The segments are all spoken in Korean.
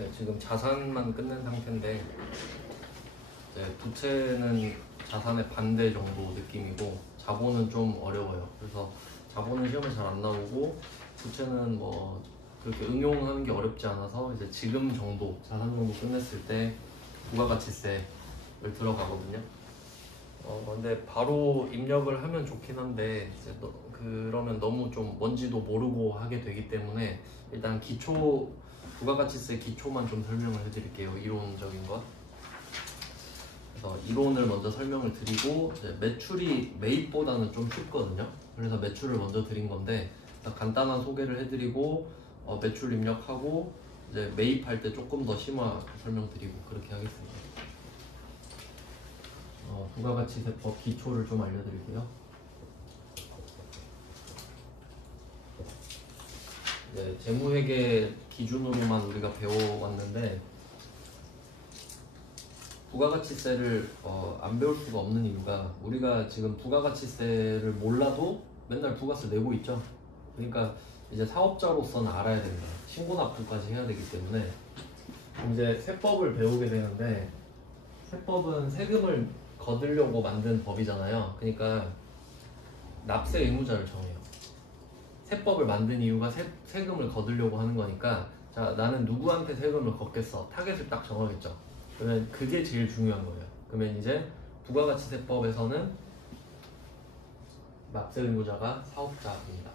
네, 지금 자산만 끝낸 상태인데 이제 부채는 자산의 반대 정도 느낌이고 자본은 좀 어려워요. 그래서 자본은 시험에 잘 안 나오고 부채는 뭐 그렇게 응용하는 게 어렵지 않아서 이제 지금 정도 자산 정도 끝냈을 때 부가가치세를 들어가거든요. 근데 바로 입력을 하면 좋긴 한데 이제 그러면 너무 좀 뭔지도 모르고 하게 되기 때문에 일단 기초 부가가치세 기초만 좀 설명을 해드릴게요. 이론적인 것. 그래서 이론을 먼저 설명을 드리고 이제 매출이 매입보다는 좀 쉽거든요. 그래서 매출을 먼저 드린 건데 간단한 소개를 해드리고 매출 입력하고 이제 매입할 때 조금 더 심화 설명드리고 그렇게 하겠습니다. 부가가치세법 기초를 좀 알려드릴게요. 네, 재무회계 기준으로만 우리가 배워왔는데 부가가치세를 안 배울 수가 없는 이유가 우리가 지금 부가가치세를 몰라도 맨날 부가세 내고 있죠. 그러니까 이제 사업자로서는 알아야 됩니다. 신고납부까지 해야 되기 때문에 이제 세법을 배우게 되는데 세법은 세금을 거두려고 만든 법이잖아요. 그러니까 납세 의무자를 정해요. 세법을 만든 이유가 세금을 거두려고 하는 거니까 자 나는 누구한테 세금을 걷겠어 타겟을 딱 정하겠죠. 그러면 그게 제일 중요한 거예요. 그러면 이제 부가가치세법에서는 납세 의무자가 사업자입니다.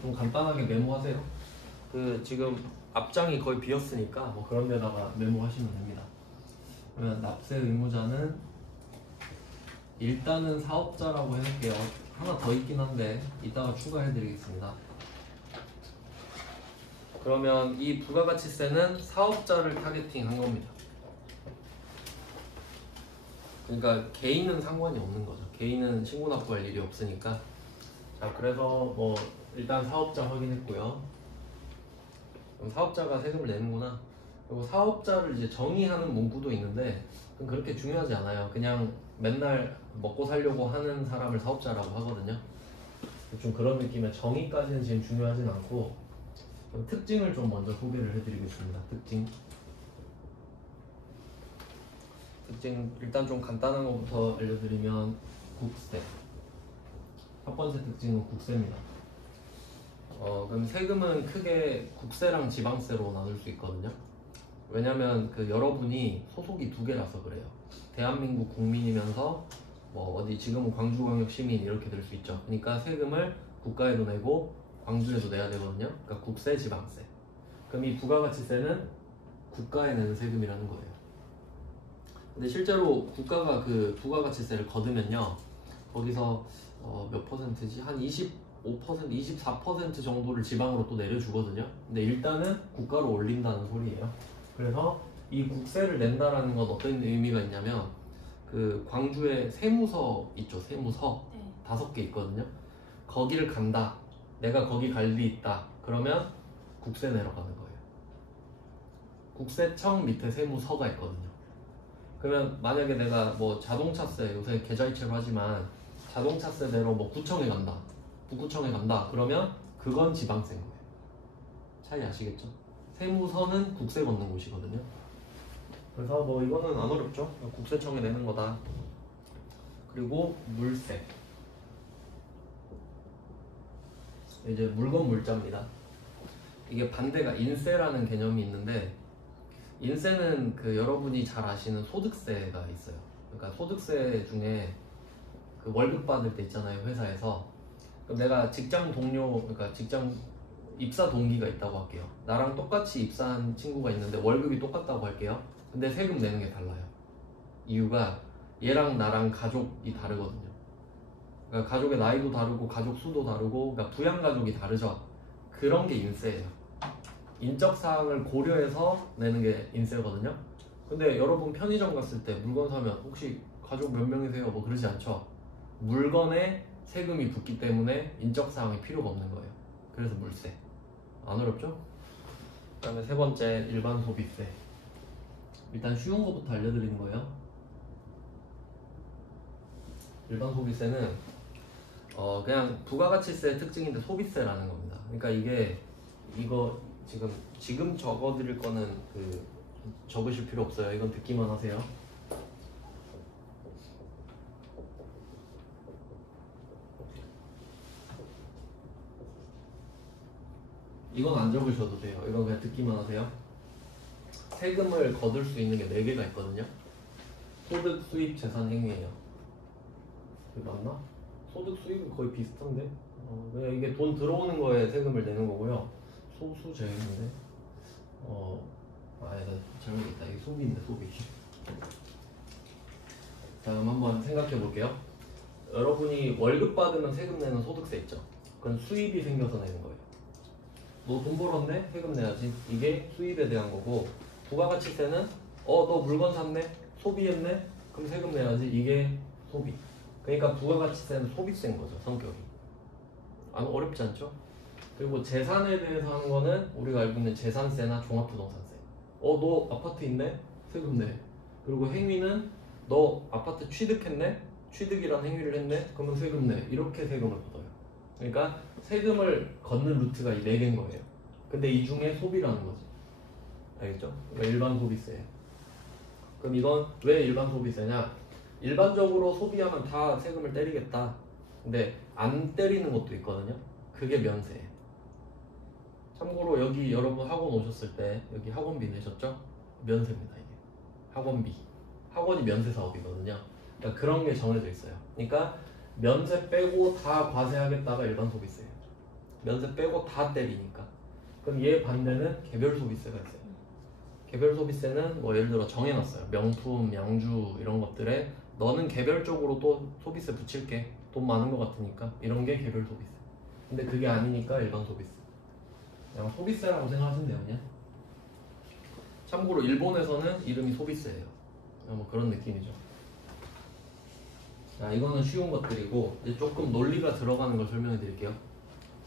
좀 간단하게 메모하세요. 지금 앞장이 거의 비었으니까 뭐 그런 데다가 메모하시면 됩니다. 그러면 납세 의무자는 일단은 사업자라고 해볼게요. 하나 더 있긴 한데 이따가 추가해 드리겠습니다. 그러면 이 부가가치세는 사업자를 타겟팅 한 겁니다. 그러니까 개인은 상관이 없는 거죠. 개인은 신고납부할 일이 없으니까. 자, 그래서 뭐 일단 사업자 확인했고요. 그럼 사업자가 세금을 내는구나. 그리고 사업자를 이제 정의하는 문구도 있는데 그건 그렇게 중요하지 않아요. 그냥 맨날 먹고 살려고 하는 사람을 사업자라고 하거든요. 좀 그런 느낌의 정의까지는 지금 중요하진 않고 그럼 특징을 좀 먼저 소개를 해드리겠습니다. 특징 일단 좀 간단한 것부터 알려드리면 국세. 첫 번째 특징은 국세입니다. 그럼 세금은 크게 국세랑 지방세로 나눌 수 있거든요. 왜냐면 여러분이 소속이 두 개라서 그래요. 대한민국 국민이면서 뭐 어디 지금은 광주광역 시민 이렇게 될 수 있죠. 그러니까 세금을 국가에도 내고 광주에도 내야 되거든요. 그러니까 국세, 지방세. 그럼 이 부가가치세는 국가에 내는 세금이라는 거예요. 근데 실제로 국가가 부가가치세를 거두면요, 거기서 몇 퍼센트지? 한 25%, 24% 정도를 지방으로 또 내려주거든요. 근데 일단은 국가로 올린다는 소리예요. 그래서 이 국세를 낸다라는 건 어떤 의미가 있냐면 광주에 세무서 있죠. 세무서 네. 5개 있거든요. 거기를 간다. 내가 거기 갈 일이 있다. 그러면 국세 내러 가는 거예요. 국세청 밑에 세무서가 있거든요. 그러면 만약에 내가 뭐 자동차세 요새 계좌이체로 하지만 자동차세 내러 뭐 구청에 간다. 북구청에 간다. 그러면 그건 지방세인 거예요. 차이 아시겠죠? 세무서는 국세 걷는 곳이거든요. 그래서 뭐 이거는 안 어렵죠? 국세청에 내는 거다. 그리고 물세. 이제 물건 물자입니다. 이게 반대가 인세라는 개념이 있는데 인세는 여러분이 잘 아시는 소득세가 있어요. 그러니까 소득세 중에 월급 받을 때 있잖아요, 회사에서. 그럼 내가 직장 동료, 그러니까 직장 입사 동기가 있다고 할게요. 나랑 똑같이 입사한 친구가 있는데 월급이 똑같다고 할게요. 근데 세금 내는 게 달라요. 이유가 얘랑 나랑 가족이 다르거든요. 그러니까 가족의 나이도 다르고 가족 수도 다르고 그러니까 부양가족이 다르죠. 그런 게 인세예요. 인적사항을 고려해서 내는 게 인세거든요. 근데 여러분 편의점 갔을 때 물건 사면 혹시 가족 몇 명이세요? 뭐 그러지 않죠. 물건에 세금이 붙기 때문에 인적사항이 필요가 없는 거예요. 그래서 물세. 안 어렵죠? 그 다음에 세 번째 일반 소비세. 일단 쉬운 거부터 알려드리는 거예요. 일반 소비세는 그냥 부가가치세 특징인데 소비세라는 겁니다. 그러니까 이거 지금 적어드릴 거는 그 적으실 필요 없어요. 이건 듣기만 하세요. 이건 안 적으셔도 돼요. 이건 그냥 듣기만 하세요. 세금을 거둘 수 있는 게 4개가 있거든요. 소득, 수입, 재산, 행위예요. 이게 맞나? 소득, 수입은 거의 비슷한데? 그냥 이게 돈 들어오는 거에 세금을 내는 거고요. 소수제인데 아니다, 잘못했다. 이게 소비인데, 소비. 자, 그럼 한번 생각해 볼게요. 여러분이 월급 받으면 세금 내는 소득세 있죠? 그건 수입이 생겨서 내는 거예요. 너 돈 벌었네? 세금 내야지. 이게 수입에 대한 거고, 부가가치세는 너 물건 샀네? 소비했네? 그럼 세금 내야지. 이게 소비. 그러니까 부가가치세는 소비세인 거죠, 성격이. 어렵지 않죠? 그리고 재산에 대해서 하는 거는 우리가 알고 있는 재산세나 종합부동산세. 너 아파트 있네? 세금 내. 그리고 행위는 너 아파트 취득했네? 취득이란 행위를 했네? 그러면 세금 내. 이렇게 세금을 걷어요. 그러니까 세금을 걷는 루트가 이 4개인 거예요. 근데 이 중에 소비라는 거지. 알겠죠? 그러니까 일반 소비세. 그럼 이건 왜 일반 소비세냐? 일반적으로 소비하면 다 세금을 때리겠다. 근데 안 때리는 것도 있거든요. 그게 면세예요. 참고로 여기 여러분 학원 오셨을 때 여기 학원비 내셨죠? 면세입니다. 이게 학원비. 학원이 면세 사업이거든요. 그러니까 그런 게 정해져 있어요. 그러니까 면세 빼고 다 과세하겠다가 일반 소비세예요. 면세 빼고 다 때리니까. 그럼 얘 반대는 개별 소비세가 있어요. 개별 소비세는 뭐 예를 들어 정해놨어요. 명품, 양주 이런 것들에 너는 개별적으로 또 소비세 붙일게. 돈 많은 것 같으니까. 이런 게 개별 소비세. 근데 그게 아니니까 일반 소비세. 그냥 소비세라고 생각하시면 돼요, 그냥. 참고로 일본에서는 이름이 소비세예요. 뭐 그런 느낌이죠. 자, 이거는 쉬운 것들이고 이제 조금 논리가 들어가는 걸 설명해 드릴게요.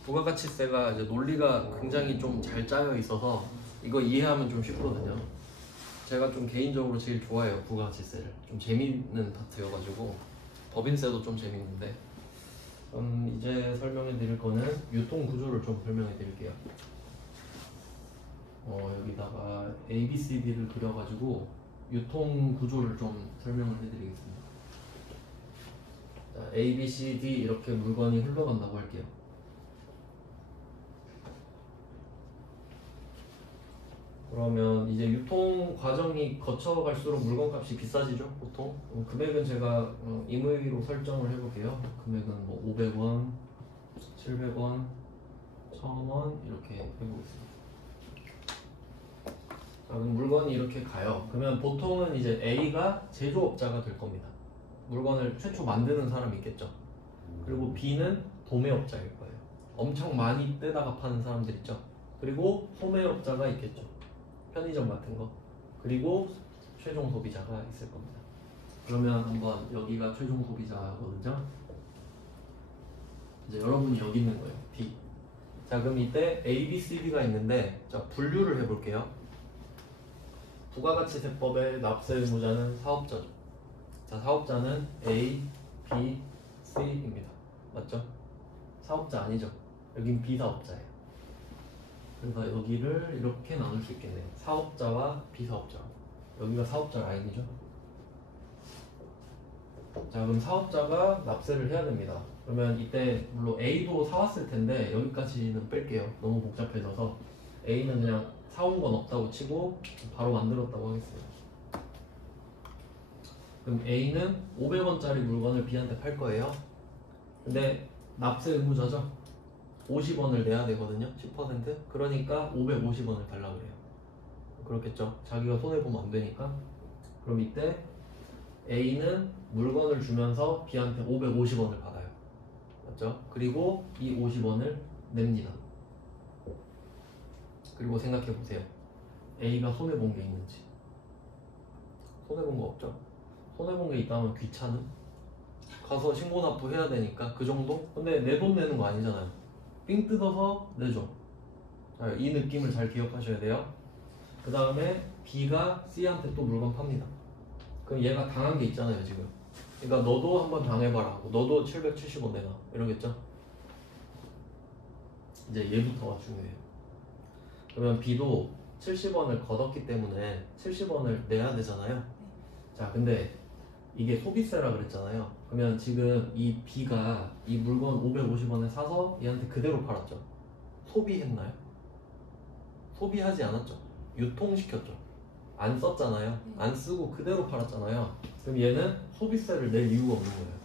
부가가치세가 이제 논리가 굉장히 좀 잘 짜여 있어서 이거 이해하면 좀 쉽거든요. 제가 좀 개인적으로 제일 좋아해요, 부가가치세를. 좀 재밌는 파트여가지고. 법인세도 좀 재밌는데. 이제 설명해 드릴 거는 유통 구조를 좀 설명해 드릴게요. 여기다가 A, B, C, D를 그려가지고 유통 구조를 좀 설명을 해드리겠습니다. 자, A, B, C, D 이렇게 물건이 흘러간다고 할게요. 그러면 이제 유통 과정이 거쳐갈수록 물건값이 비싸지죠, 보통. 금액은 제가 임의로 설정을 해볼게요. 금액은 뭐 500원, 700원, 1000원 이렇게 해보겠습니다. 자, 그럼 물건이 이렇게 가요. 그러면 보통은 이제 A가 제조업자가 될 겁니다. 물건을 최초 만드는 사람이 있겠죠. 그리고 B는 도매업자일 거예요. 엄청 많이 떼다가 파는 사람들 있죠. 그리고 소매업자가 있겠죠. 편의점 같은 거. 그리고 최종 소비자가 있을 겁니다. 그러면 한번 여기가 최종 소비자거든요. 이제 여러분이 여기 있는 거예요. B. 자, 그럼 이때 A, B, C, D가 있는데 자, 분류를 해볼게요. 부가가치세법의 납세 의무자는 사업자죠. 자, 사업자는 A, B, C입니다. 맞죠? 사업자 아니죠? 여긴 비사업자예요. 그래서 여기를 이렇게 나눌 수 있겠네요. 사업자와 비사업자. 여기가 사업자 라인이죠. 자, 그럼 사업자가 납세를 해야 됩니다. 그러면 이때 물론 A도 사왔을 텐데 여기까지는 뺄게요. 너무 복잡해져서 A는 그냥 사온 건 없다고 치고 바로 만들었다고 하겠습니다. 그럼 A는 500원짜리 물건을 B한테 팔 거예요. 근데 납세 의무자죠. 50원을 내야 되거든요. 10%. 그러니까 550원을 달라고 그래요. 그렇겠죠. 자기가 손해보면 안 되니까. 그럼 이때 A는 물건을 주면서 B한테 550원을 받아요. 맞죠? 그리고 이 50원을 냅니다. 그리고 생각해보세요. A가 손해본 게 있는지. 손해본 거 없죠? 손해본 게 있다면 귀찮은? 가서 신고납부 해야 되니까 그 정도? 근데 내 돈 내는 거 아니잖아요. 삥 뜯어서 내죠. 자, 이 느낌을 잘 기억하셔야 돼요. 그 다음에 B가 C한테 또 물건 팝니다. 그럼 얘가 당한 게 있잖아요, 지금. 그러니까 너도 한번 당해봐라 하고 너도 770원 내놔 이러겠죠. 이제 얘부터가 중요해요. 그러면 B도 70원을 걷었기 때문에 70원을 내야 되잖아요. 자, 근데 이게 소비세라 그랬잖아요. 그러면 지금 이 B가 이 물건 550원에 사서 얘한테 그대로 팔았죠. 소비했나요? 소비하지 않았죠. 유통시켰죠. 안 썼잖아요. 안 쓰고 그대로 팔았잖아요. 그럼 얘는 소비세를 낼 이유가 없는 거예요.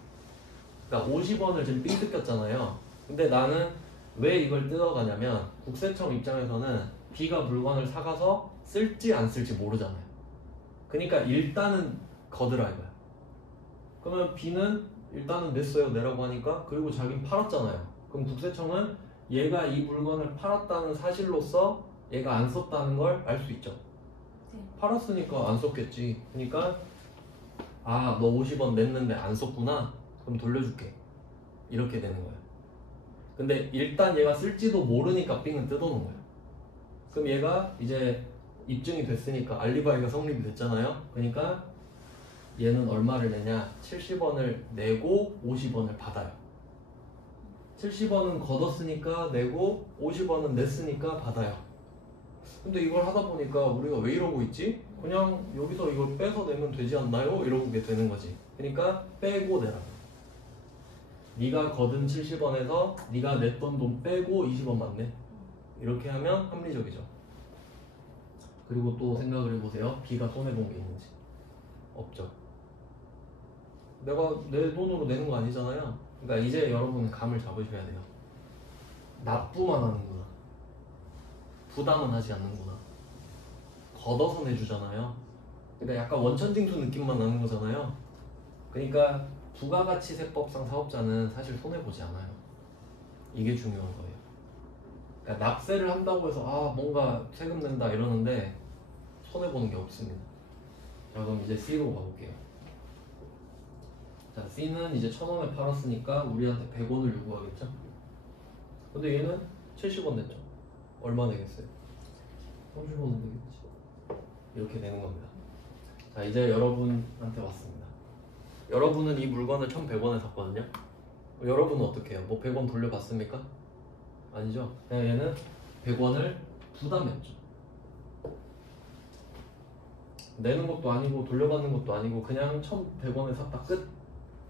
그러니까 50원을 지금 삥 뜯겼잖아요. 근데 나는 왜 이걸 뜯어가냐면 국세청 입장에서는 B가 물건을 사가서 쓸지 안 쓸지 모르잖아요. 그러니까 일단은 거드라 이거야. 그러면 B는 일단은 냈어요. 내라고 하니까. 그리고 자기는 팔았잖아요. 그럼 국세청은 얘가 이 물건을 팔았다는 사실로서 얘가 안 썼다는 걸 알 수 있죠. 팔았으니까 안 썼겠지. 그러니까 아, 너 50원 냈는데 안 썼구나. 그럼 돌려줄게. 이렇게 되는 거예요. 근데 일단 얘가 쓸지도 모르니까 삥은 뜯어놓은 거예요. 그럼 얘가 이제 입증이 됐으니까 알리바이가 성립이 됐잖아요. 그러니까 얘는 얼마를 내냐? 70원을 내고 50원을 받아요. 70원은 걷었으니까 내고 50원은 냈으니까 받아요. 근데 이걸 하다 보니까 우리가 왜 이러고 있지? 그냥 여기서 이걸 빼서 내면 되지 않나요? 이러게 되는 거지. 그러니까 빼고 내라. 네가 거둔 70원에서 네가 냈던 돈 빼고 20원 맞네. 이렇게 하면 합리적이죠. 그리고 또 생각을 해보세요. B가 손해본 게 있는지. 없죠. 내가 내 돈으로 내는 거 아니잖아요. 그러니까 이제 여러분은 감을 잡으셔야 돼요. 납부만 하는구나. 부담은 하지 않는구나. 걷어서 내주잖아요. 그러니까 약간 원천징수 느낌만 나는 거잖아요. 그러니까 부가가치세법상 사업자는 사실 손해보지 않아요. 이게 중요한 거예요. 그러니까 납세를 한다고 해서 아 뭔가 세금 낸다 이러는데 손해보는 게 없습니다. 자, 그럼 이제 C로 가볼게요. 자, C는 이제 1,000원에 팔았으니까 우리한테 100원을 요구하겠죠. 근데 얘는 70원 냈죠. 얼마 내겠어요? 30원은 내겠지. 이렇게 되는 겁니다. 자, 이제 여러분한테 왔습니다. 여러분은 이 물건을 1,100원에 샀거든요. 여러분은 어떻게 해요? 뭐 100원 돌려받습니까? 아니죠. 그냥 얘는 100원을 부담했죠. 내는 것도 아니고 돌려받는 것도 아니고 그냥 1,100원에 샀다 끝.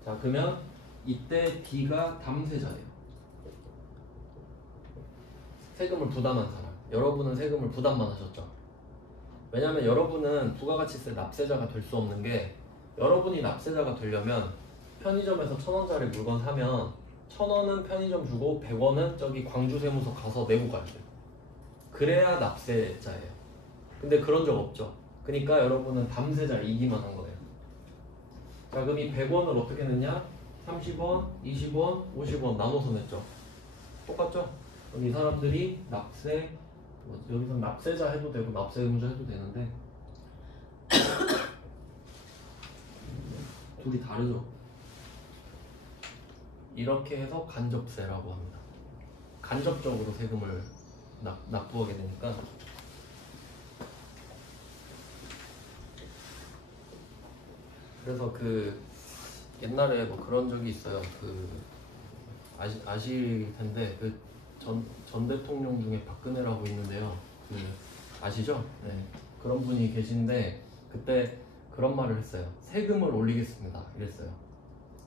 자, 그러면 이때 D가 담세자예요. 세금을 부담한 사람. 여러분은 세금을 부담만 하셨죠. 왜냐하면 여러분은 부가가치세 납세자가 될 수 없는 게 여러분이 납세자가 되려면 편의점에서 1,000원짜리 물건 사면 1,000원은 편의점 주고 100원은 저기 광주세무서 가서 내고 가야 돼요. 그래야 납세자예요. 근데 그런 적 없죠. 그러니까 여러분은 담세자이기만 한 거예요. 자, 그럼 이 100원을 어떻게 냈냐? 30원, 20원, 50원 나눠서 냈죠. 똑같죠? 그럼 이 사람들이 납세, 여기서 납세자 해도 되고 납세 의무자 해도 되는데 둘이 다르죠. 이렇게 해서 간접세라고 합니다. 간접적으로 세금을 납부하게 되니까. 그래서 그 옛날에 뭐 그런 적이 있어요. 그 아실 텐데 그 전 대통령 중에 박근혜라고 있는데요. 그 아시죠? 네. 그런 분이 계신데 그때 그런 말을 했어요. 세금을 올리겠습니다. 이랬어요.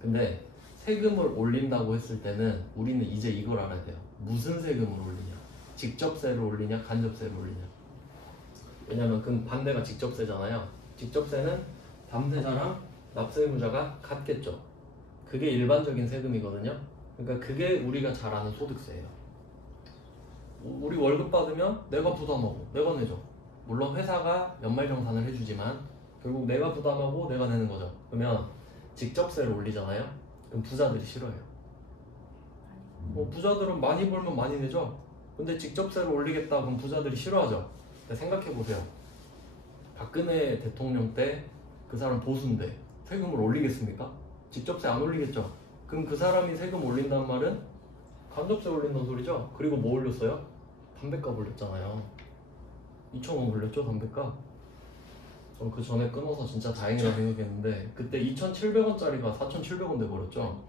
근데 세금을 올린다고 했을 때는 우리는 이제 이걸 알아야 돼요. 무슨 세금을 올리냐? 직접세를 올리냐? 간접세를 올리냐? 왜냐면 그 반대가 직접세잖아요. 직접세는 담세자랑 납세의무자가 같겠죠. 그게 일반적인 세금이거든요. 그러니까 그게 우리가 잘 아는 소득세예요. 우리 월급 받으면 내가 부담하고 내가 내죠. 물론 회사가 연말정산을 해주지만 결국 내가 부담하고 내가 내는 거죠. 그러면 직접세를 올리잖아요. 그럼 부자들이 싫어해요. 부자들은 많이 벌면 많이 내죠. 근데 직접세를 올리겠다 그럼 부자들이 싫어하죠. 생각해보세요. 박근혜 대통령 때 그 사람 보수인데 세금을 올리겠습니까? 직접세 안 올리겠죠. 그럼 그 사람이 세금 올린다는 말은 간접세 올린다는 소리죠. 그리고 뭐 올렸어요? 담배값 올렸잖아요. 2,000원 올렸죠, 담배값. 전 그 전에 끊어서 진짜 다행이라 생각했는데 그때 2,700원짜리가 4,700원 돼버렸죠.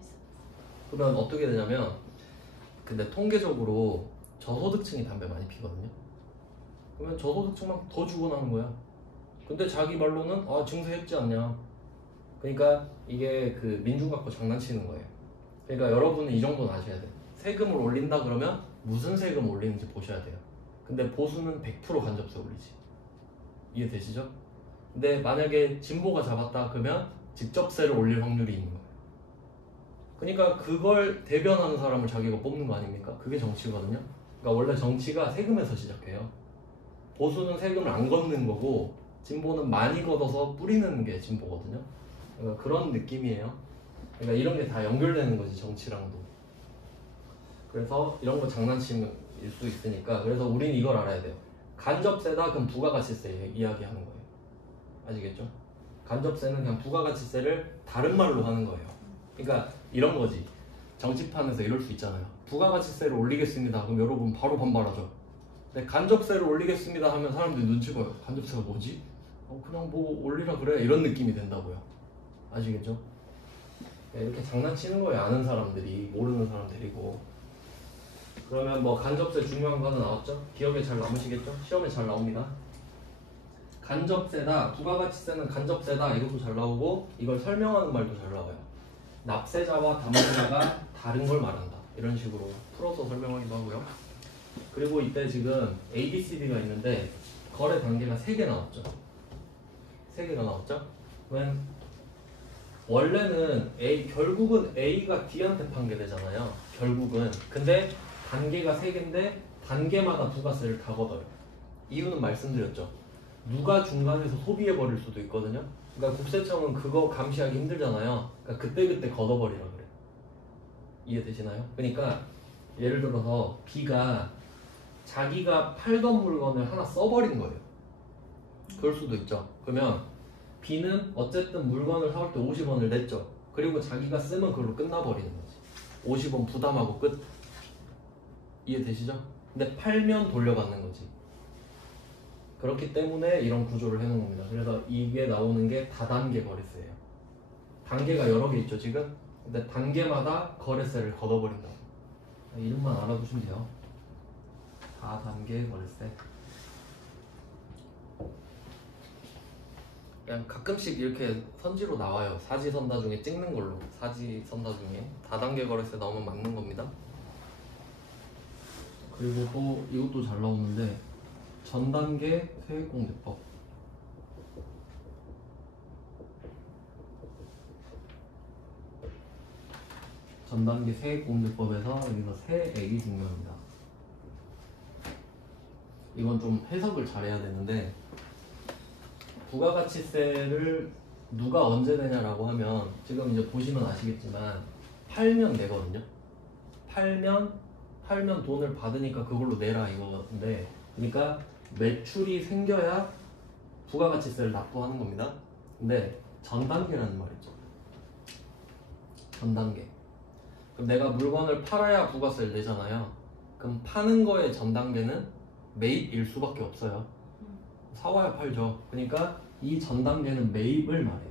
그러면 어떻게 되냐면 근데 통계적으로 저소득층이 담배 많이 피거든요. 그러면 저소득층만 더 죽어나는 거야. 근데 자기 말로는 증세했지 않냐. 그러니까 이게 그 민중 갖고 장난치는 거예요. 그러니까 여러분은 이 정도는 아셔야 돼요. 세금을 올린다 그러면 무슨 세금 올리는지 보셔야 돼요. 근데 보수는 100% 간접세 올리지. 이해되시죠? 근데 만약에 진보가 잡았다 그러면 직접세를 올릴 확률이 있는 거예요. 그러니까 그걸 대변하는 사람을 자기가 뽑는 거 아닙니까? 그게 정치거든요. 그러니까 원래 정치가 세금에서 시작해요. 보수는 세금을 안 걷는 거고 진보는 많이 걷어서 뿌리는 게 진보거든요. 그러니까 그런 느낌이에요. 그러니까 이런 게 다 연결되는 거지, 정치랑도. 그래서 이런 거 장난침일 수 있으니까. 그래서 우린 이걸 알아야 돼요. 간접세다 그럼 부가가치세 이야기하는 거예요. 아시겠죠? 간접세는 그냥 부가가치세를 다른 말로 하는 거예요. 그러니까 이런 거지. 정치판에서 이럴 수 있잖아요. 부가가치세를 올리겠습니다. 그럼 여러분 바로 반발하죠. 근데 간접세를 올리겠습니다 하면 사람들이 눈치 봐요. 간접세가 뭐지? 그냥 뭐 올리라 그래. 이런 느낌이 된다고요. 아시겠죠? 이렇게 장난치는 거예요. 아는 사람들이, 모르는 사람들이고. 그러면 뭐 간접세 중요한 거 하나 나왔죠? 기억에 잘 남으시겠죠? 시험에 잘 나옵니다. 간접세다, 부가가치세는 간접세다, 이것도 잘 나오고, 이걸 설명하는 말도 잘 나와요. 납세자와 담보자가 다른 걸 말한다. 이런 식으로 풀어서 설명하기도 하고요. 그리고 이때 지금 A, B, C, D가 있는데 거래 단계가 3개 나왔죠. 3개가 나왔죠? 원래는 결국은 A가 D한테 판게되잖아요. 결국은. 근데 단계가 3개인데 단계마다 부가세를 다 걷어요. 이유는 말씀드렸죠. 누가 중간에서 소비해버릴 수도 있거든요. 그러니까 국세청은 그거 감시하기 힘들잖아요. 그러니까 그때그때 걷어버리라 그래. 이해되시나요? 그러니까 예를 들어서 B가 자기가 팔던 물건을 하나 써버린 거예요. 그럴 수도 있죠. 그러면 B는 어쨌든 물건을 사올 때 50원을 냈죠. 그리고 자기가 쓰면 그걸로 끝나버리는 거지. 50원 부담하고 끝. 이해되시죠? 근데 팔면 돌려받는 거지. 그렇기 때문에 이런 구조를 해놓은 겁니다. 그래서 이게 나오는 게 다단계 거래세예요. 단계가 여러 개 있죠 지금? 근데 단계마다 거래세를 걷어버린다고. 이름만 알아두시면 돼요. 다단계 거래세. 그냥 가끔씩 이렇게 선지로 나와요. 사지선다 중에 찍는 걸로. 사지선다 중에 다단계 거래세 나오면 맞는 겁니다. 그리고 또 이것도 잘 나오는데 전단계 세액공제법. 전단계 세액공제법에서 여기서 세액이 중요합니다. 이건 좀 해석을 잘해야 되는데 부가가치세를 누가 언제 내냐라고 하면 지금 이제 보시면 아시겠지만 팔면 내거든요. 팔면 돈을 받으니까 그걸로 내라 이거인데, 그러니까 매출이 생겨야 부가가치세를 납부하는 겁니다. 근데 전단계라는 말이죠. 전단계. 그럼 내가 물건을 팔아야 부가세를 내잖아요. 그럼 파는 거의 전단계는 매입일 수밖에 없어요. 사와야 팔죠. 그러니까 이 전단계는 매입을 말해요.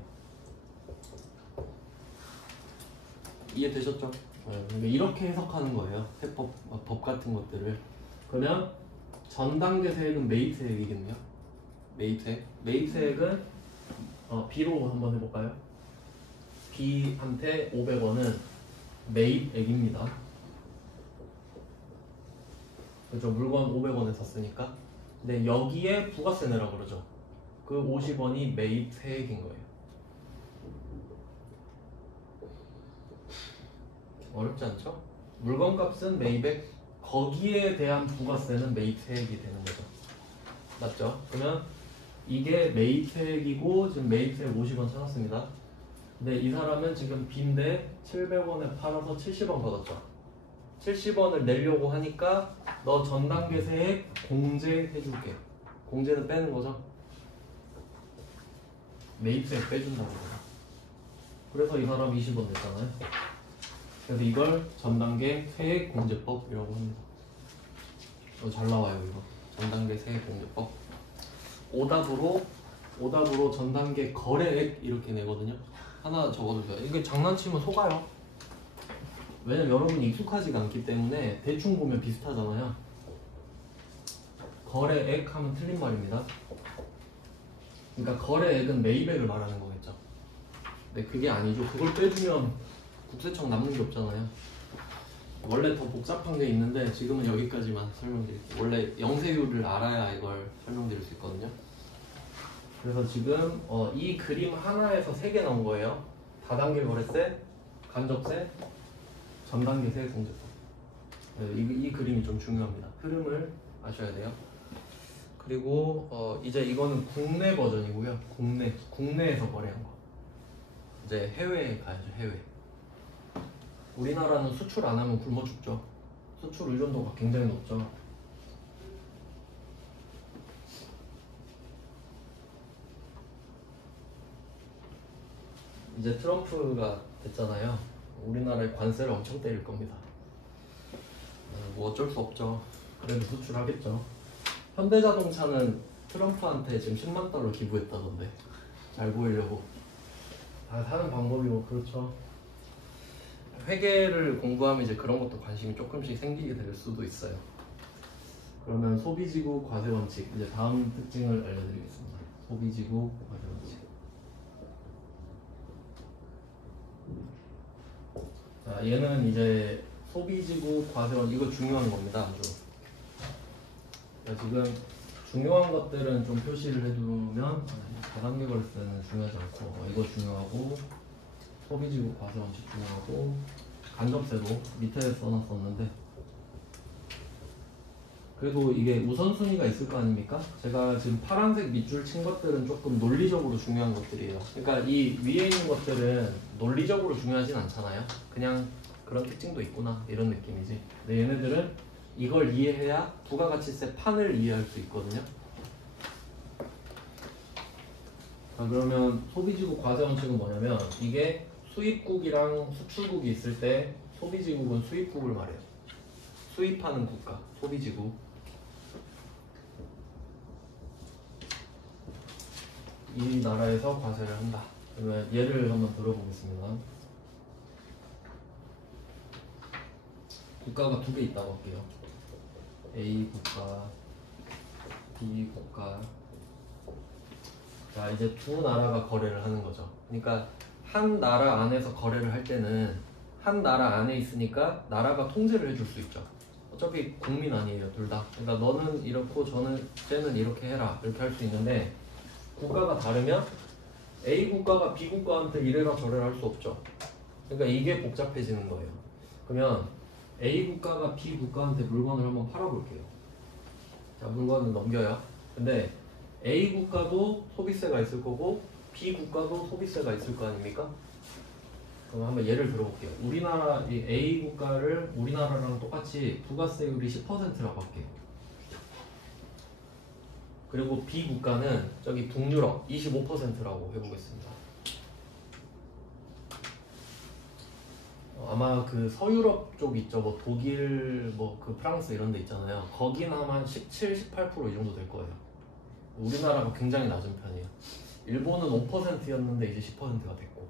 이해되셨죠? 네, 이렇게 해석하는 거예요. 세법, 법 같은 것들을. 그러면 전단계 세액은 매입세액이겠네요. 매입세액. 매입세액은 B로 한번 해볼까요? B한테 500원은 매입액입니다. 그렇죠. 물건 500원에 샀으니까. 근데 여기에 부가세 내라고 그러죠. 그 50원이 매입세액인 거예요. 어렵지 않죠? 물건값은 매입액, 거기에 대한 부가세는 매입세액이 되는 거죠. 맞죠? 그러면 이게 매입세액이고 지금 매입세액 50원 찾았습니다. 근데 이 사람은 지금 B인데 700원에 팔아서 70원 받았죠. 70원을 내려고 하니까 너 전단계 세액 공제해줄게. 공제는 빼는 거죠. 매입세액 빼준다고. 그래서 이 사람 20원 냈잖아요. 그래서 이걸 전단계 세액공제법이라고 합니다. 잘 나와요 이거. 전단계 세액공제법. 오답으로 전단계 거래액 이렇게 내거든요. 하나 적어두세요. 이게 장난치면 속아요. 왜냐면 여러분이 익숙하지가 않기 때문에 대충 보면 비슷하잖아요. 거래액 하면 틀린 말입니다. 그러니까 거래액은 매입액을 말하는 거겠죠. 근데 그게 아니죠. 그걸 빼주면 국세청 남는 게 없잖아요. 원래 더 복잡한 게 있는데 지금은 여기까지만 설명드릴게요. 원래 영세율을 알아야 이걸 설명드릴 수 있거든요. 그래서 지금 이 그림 하나에서 3개 나온 거예요. 다단계 거래세, 간접세, 전단계 세액공제세. 이 그림이 좀 중요합니다. 흐름을 아셔야 돼요. 그리고 이제 이거는 국내 버전이고요. 국내에서 거래한 거. 이제 해외에 가야죠. 해외. 우리나라는 수출 안 하면 굶어 죽죠. 수출 의존도가 굉장히 높죠. 이제 트럼프가 됐잖아요. 우리나라에 관세를 엄청 때릴 겁니다. 뭐 어쩔 수 없죠. 그래도 수출하겠죠. 현대자동차는 트럼프한테 지금 10만 달러 기부했다던데. 잘 보이려고. 다 사는 방법이 뭐 그렇죠. 회계를 공부하면 이제 그런 것도 관심이 조금씩 생기게 될 수도 있어요. 그러면 소비지구 과세원칙, 이제 다음 특징을 알려드리겠습니다. 소비지구 과세원칙. 자, 얘는 이제 소비지구 과세원, 이거 중요한 겁니다. 아주. 자, 지금 중요한 것들은 좀 표시를 해두면 다단계 거래세는 중요하지 않고 이거 중요하고 소비지구 과세원칙 중요하고 간접세도 밑에 써놨었는데 그래도 이게 우선순위가 있을 거 아닙니까? 제가 지금 파란색 밑줄 친 것들은 조금 논리적으로 중요한 것들이에요. 그러니까 이 위에 있는 것들은 논리적으로 중요하진 않잖아요. 그냥 그런 특징도 있구나 이런 느낌이지. 근데 얘네들은 이걸 이해해야 부가가치세 판을 이해할 수 있거든요. 자, 그러면 소비지구 과세원칙은 뭐냐면 이게 수입국이랑 수출국이 있을 때 소비지국은 수입국을 말해요. 수입하는 국가, 소비지국. 이 나라에서 과세를 한다. 그러면 예를 한번 들어보겠습니다. 국가가 2개 있다고 할게요. A 국가, B 국가. 자, 이제 두 나라가 거래를 하는 거죠. 그러니까 한 나라 안에서 거래를 할 때는 한 나라 안에 있으니까 나라가 통제를 해줄 수 있죠. 어차피 국민 아니에요, 둘 다. 그러니까 너는 이렇고 쟤는 이렇게 해라 이렇게 할 수 있는데 국가가 다르면 A 국가가 B 국가한테 이래라 저래라 할 수 없죠. 그러니까 이게 복잡해지는 거예요. 그러면 A 국가가 B 국가한테 물건을 한번 팔아볼게요. 자, 물건을 넘겨요. 근데 A 국가도 소비세가 있을 거고 B 국가도 소비세가 있을 거 아닙니까? 그럼 한번 예를 들어볼게요. 우리나라 이 A 국가를 우리나라랑 똑같이 부가세율이 10%라고 할게요. 그리고 B 국가는 저기 북유럽 25%라고 해보겠습니다. 아마 그 서유럽 쪽 있죠. 뭐 독일, 뭐 그 프랑스 이런 데 있잖아요. 거기는 아마 17, 18% 이 정도 될 거예요. 우리나라가 굉장히 낮은 편이에요. 일본은 5%였는데 이제 10%가 됐고.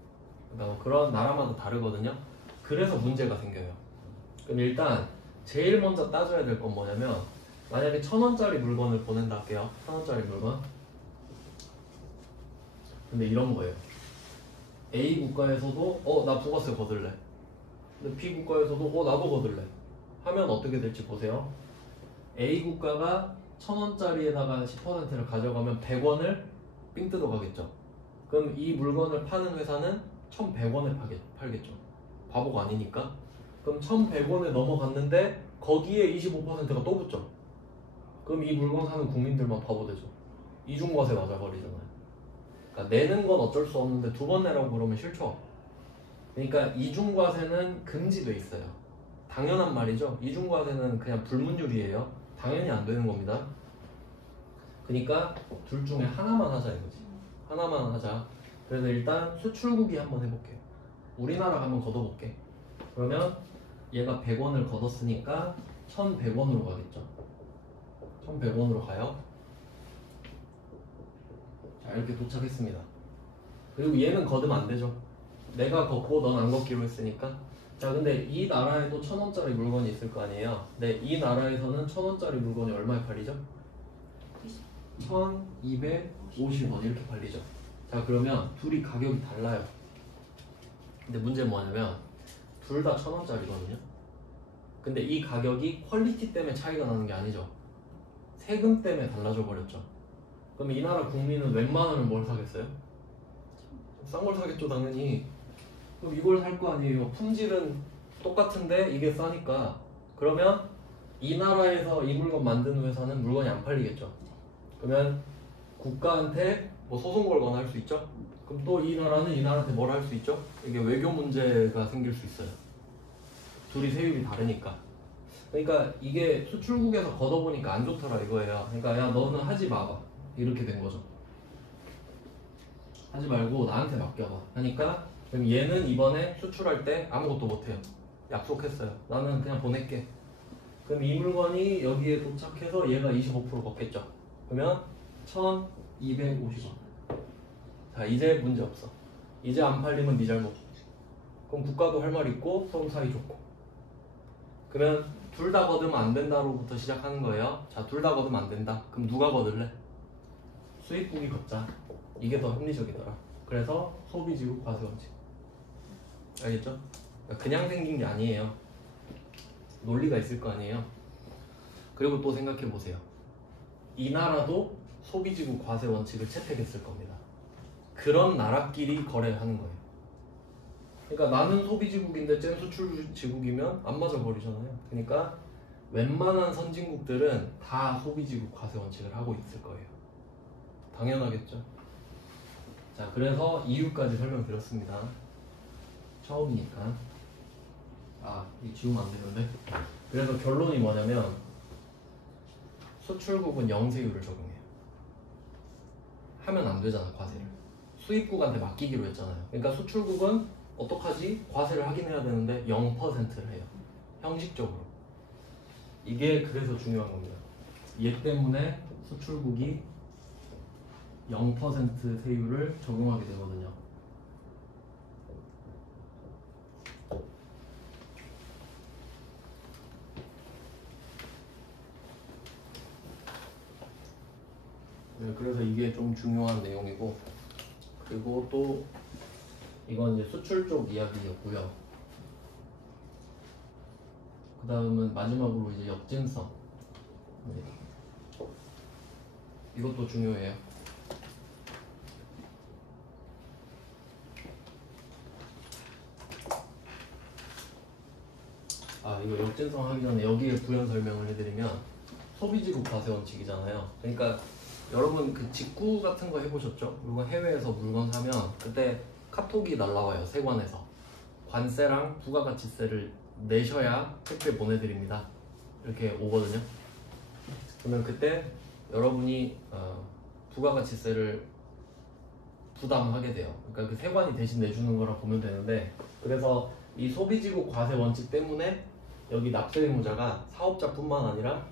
그러니까 그런 나라마다 다르거든요. 그래서 문제가 생겨요. 그럼 일단 제일 먼저 따져야 될 건 뭐냐면 만약에 1,000원짜리 물건을 보낸다 할게요. 1,000원짜리 물건. 근데 이런 거예요. A 국가에서도 나 부가세 거둘래. 근데 B 국가에서도 나도 거둘래. 하면 어떻게 될지 보세요. A 국가가 1,000원짜리에다가 10%를 가져가면 100원을 삥 뜯어가겠죠. 그럼 이 물건을 파는 회사는 1,100원에 팔겠죠. 바보가 아니니까. 그럼 1,100원에 넘어갔는데 거기에 25%가 또 붙죠. 그럼 이 물건 사는 국민들만 바보 되죠. 이중과세 맞아버리잖아요. 그러니까 내는 건 어쩔 수 없는데 2번 내라고 그러면 싫죠. 그러니까 이중과세는 금지돼 있어요. 당연한 말이죠. 이중과세는 그냥 불문율이에요. 당연히 안 되는 겁니다. 그러니까 둘 중에 하나만 하자 이거지. 하나만 하자. 그래서 일단 수출국이 한번 해볼게요. 우리나라가 한번 걷어볼게. 그러면 얘가 100원을 걷었으니까 1,100원으로 가겠죠. 1,100원으로 가요. 자, 이렇게 도착했습니다. 그리고 얘는 걷으면 안 되죠. 내가 걷고 넌 안 걷기로 했으니까. 자, 근데 이 나라에도 1,000원짜리 물건이 있을 거 아니에요. 근데 이 나라에서는 1,000원짜리 물건이 얼마에 팔리죠? 1250원 이렇게 팔리죠. 자, 그러면 둘이 가격이 달라요. 근데 문제는 뭐냐면 둘 다 1,000원짜리거든요. 근데 이 가격이 퀄리티 때문에 차이가 나는 게 아니죠. 세금 때문에 달라져 버렸죠. 그럼 이 나라 국민은 웬만하면 뭘 사겠어요? 싼 걸 사겠죠, 당연히. 그럼 이걸 살 거 아니에요. 품질은 똑같은데 이게 싸니까. 그러면 이 나라에서 이 물건 만드는 회사는 물건이 안 팔리겠죠. 그러면 국가한테 뭐 소송 걸거나 할 수 있죠. 그럼 또 이 나라는 이 나라한테 뭘 할 수 있죠? 이게 외교 문제가 생길 수 있어요. 둘이 세율이 다르니까. 그러니까 이게 수출국에서 걷어보니까 안 좋더라 이거예요. 그러니까 야, 너는 하지 마봐 이렇게 된 거죠. 하지 말고 나한테 맡겨봐 하니까, 그럼 얘는 이번에 수출할 때 아무것도 못해요. 약속했어요. 나는 그냥 보낼게. 그럼 이 물건이 여기에 도착해서 얘가 25% 걷겠죠. 그러면 1,250원. 자, 이제 문제 없어. 이제 안 팔리면 네 잘못. 그럼 국가도 할 말 있고 서로 사이 좋고. 그러면 둘 다 거두면 안 된다로부터 시작하는 거예요. 자, 둘 다 거두면 안 된다. 그럼 누가 거둘래? 수입국이 걷자. 이게 더 합리적이더라. 그래서 소비지국 과세 원칙. 알겠죠? 그냥 생긴 게 아니에요. 논리가 있을 거 아니에요. 그리고 또 생각해 보세요. 이 나라도 소비지국 과세 원칙을 채택했을 겁니다. 그런 나라끼리 거래하는 거예요. 그러니까 나는 소비지국인데 쟤는 수출지국이면 안 맞아 버리잖아요. 그러니까 웬만한 선진국들은 다 소비지국 과세 원칙을 하고 있을 거예요. 당연하겠죠. 자, 그래서 이유까지 설명드렸습니다. 처음이니까. 이 지우면 안 되는데. 그래서 결론이 뭐냐면 수출국은 영세율을 적용해요. 하면 안 되잖아, 과세를. 수입국한테 맡기기로 했잖아요. 그러니까 수출국은 어떡하지? 과세를 하긴 해야 되는데 0%를 해요. 형식적으로. 이게 그래서 중요한 겁니다. 얘 때문에 수출국이 0% 세율을 적용하게 되거든요. 네, 그래서 이게 좀 중요한 내용이고, 그리고 또 이건 이제 수출 쪽 이야기였고요. 그 다음은 마지막으로 이제 역진성. 이것도 중요해요. 이거 역진성 하기 전에 여기에 부연 설명을 해드리면 소비지국 과세 원칙이잖아요. 그러니까 여러분 그 직구 같은 거 해보셨죠? 물건 해외에서 물건 사면 그때 카톡이 날라와요. 세관에서 관세랑 부가가치세를 내셔야 택배 보내드립니다. 이렇게 오거든요. 그러면 그때 여러분이 부가가치세를 부담하게 돼요. 그러니까 그 세관이 대신 내주는 거라 보면 되는데, 그래서 이 소비지국 과세 원칙 때문에 여기 납세 의무자가 사업자뿐만 아니라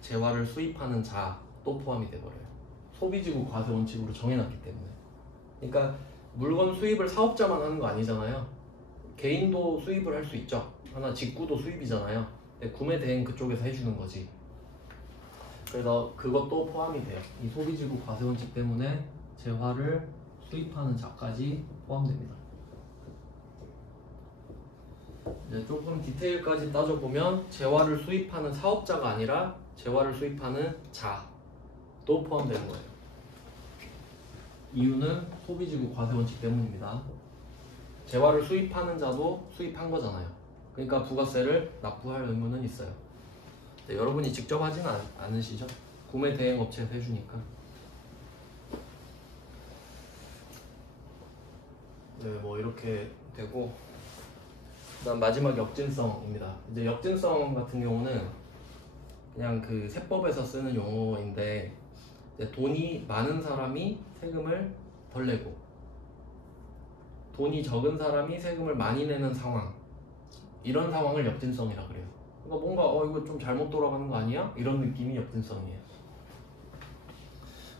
재화를 수입하는 자도 포함이 돼버려요. 소비지국 과세 원칙으로 정해놨기 때문에. 그러니까 물건 수입을 사업자만 하는 거 아니잖아요. 개인도 수입을 할 수 있죠. 하나 직구도 수입이잖아요. 근데 구매 대행 그쪽에서 해주는 거지. 그래서 그것도 포함이 돼요. 이 소비지국 과세 원칙 때문에 재화를 수입하는 자까지 포함됩니다. 이제 조금 디테일까지 따져보면 재화를 수입하는 사업자가 아니라 재화를 수입하는 자도 포함되는 거예요. 이유는 소비지국 과세 원칙 때문입니다. 재화를 수입하는 자도 수입한 거잖아요. 그러니까 부가세를 납부할 의무는 있어요. 여러분이 직접 하지는 않으시죠? 구매 대행 업체에서 해주니까. 네, 뭐 이렇게 되고, 그다음 마지막 역진성입니다. 이제 역진성 같은 경우는 그냥 그 세법에서 쓰는 용어인데, 이제 돈이 많은 사람이 세금을 덜 내고 돈이 적은 사람이 세금을 많이 내는 상황, 이런 상황을 역진성이라 그래요. 그러니까 뭔가 이거 좀 잘못 돌아가는 거 아니야? 이런 느낌이 역진성이에요.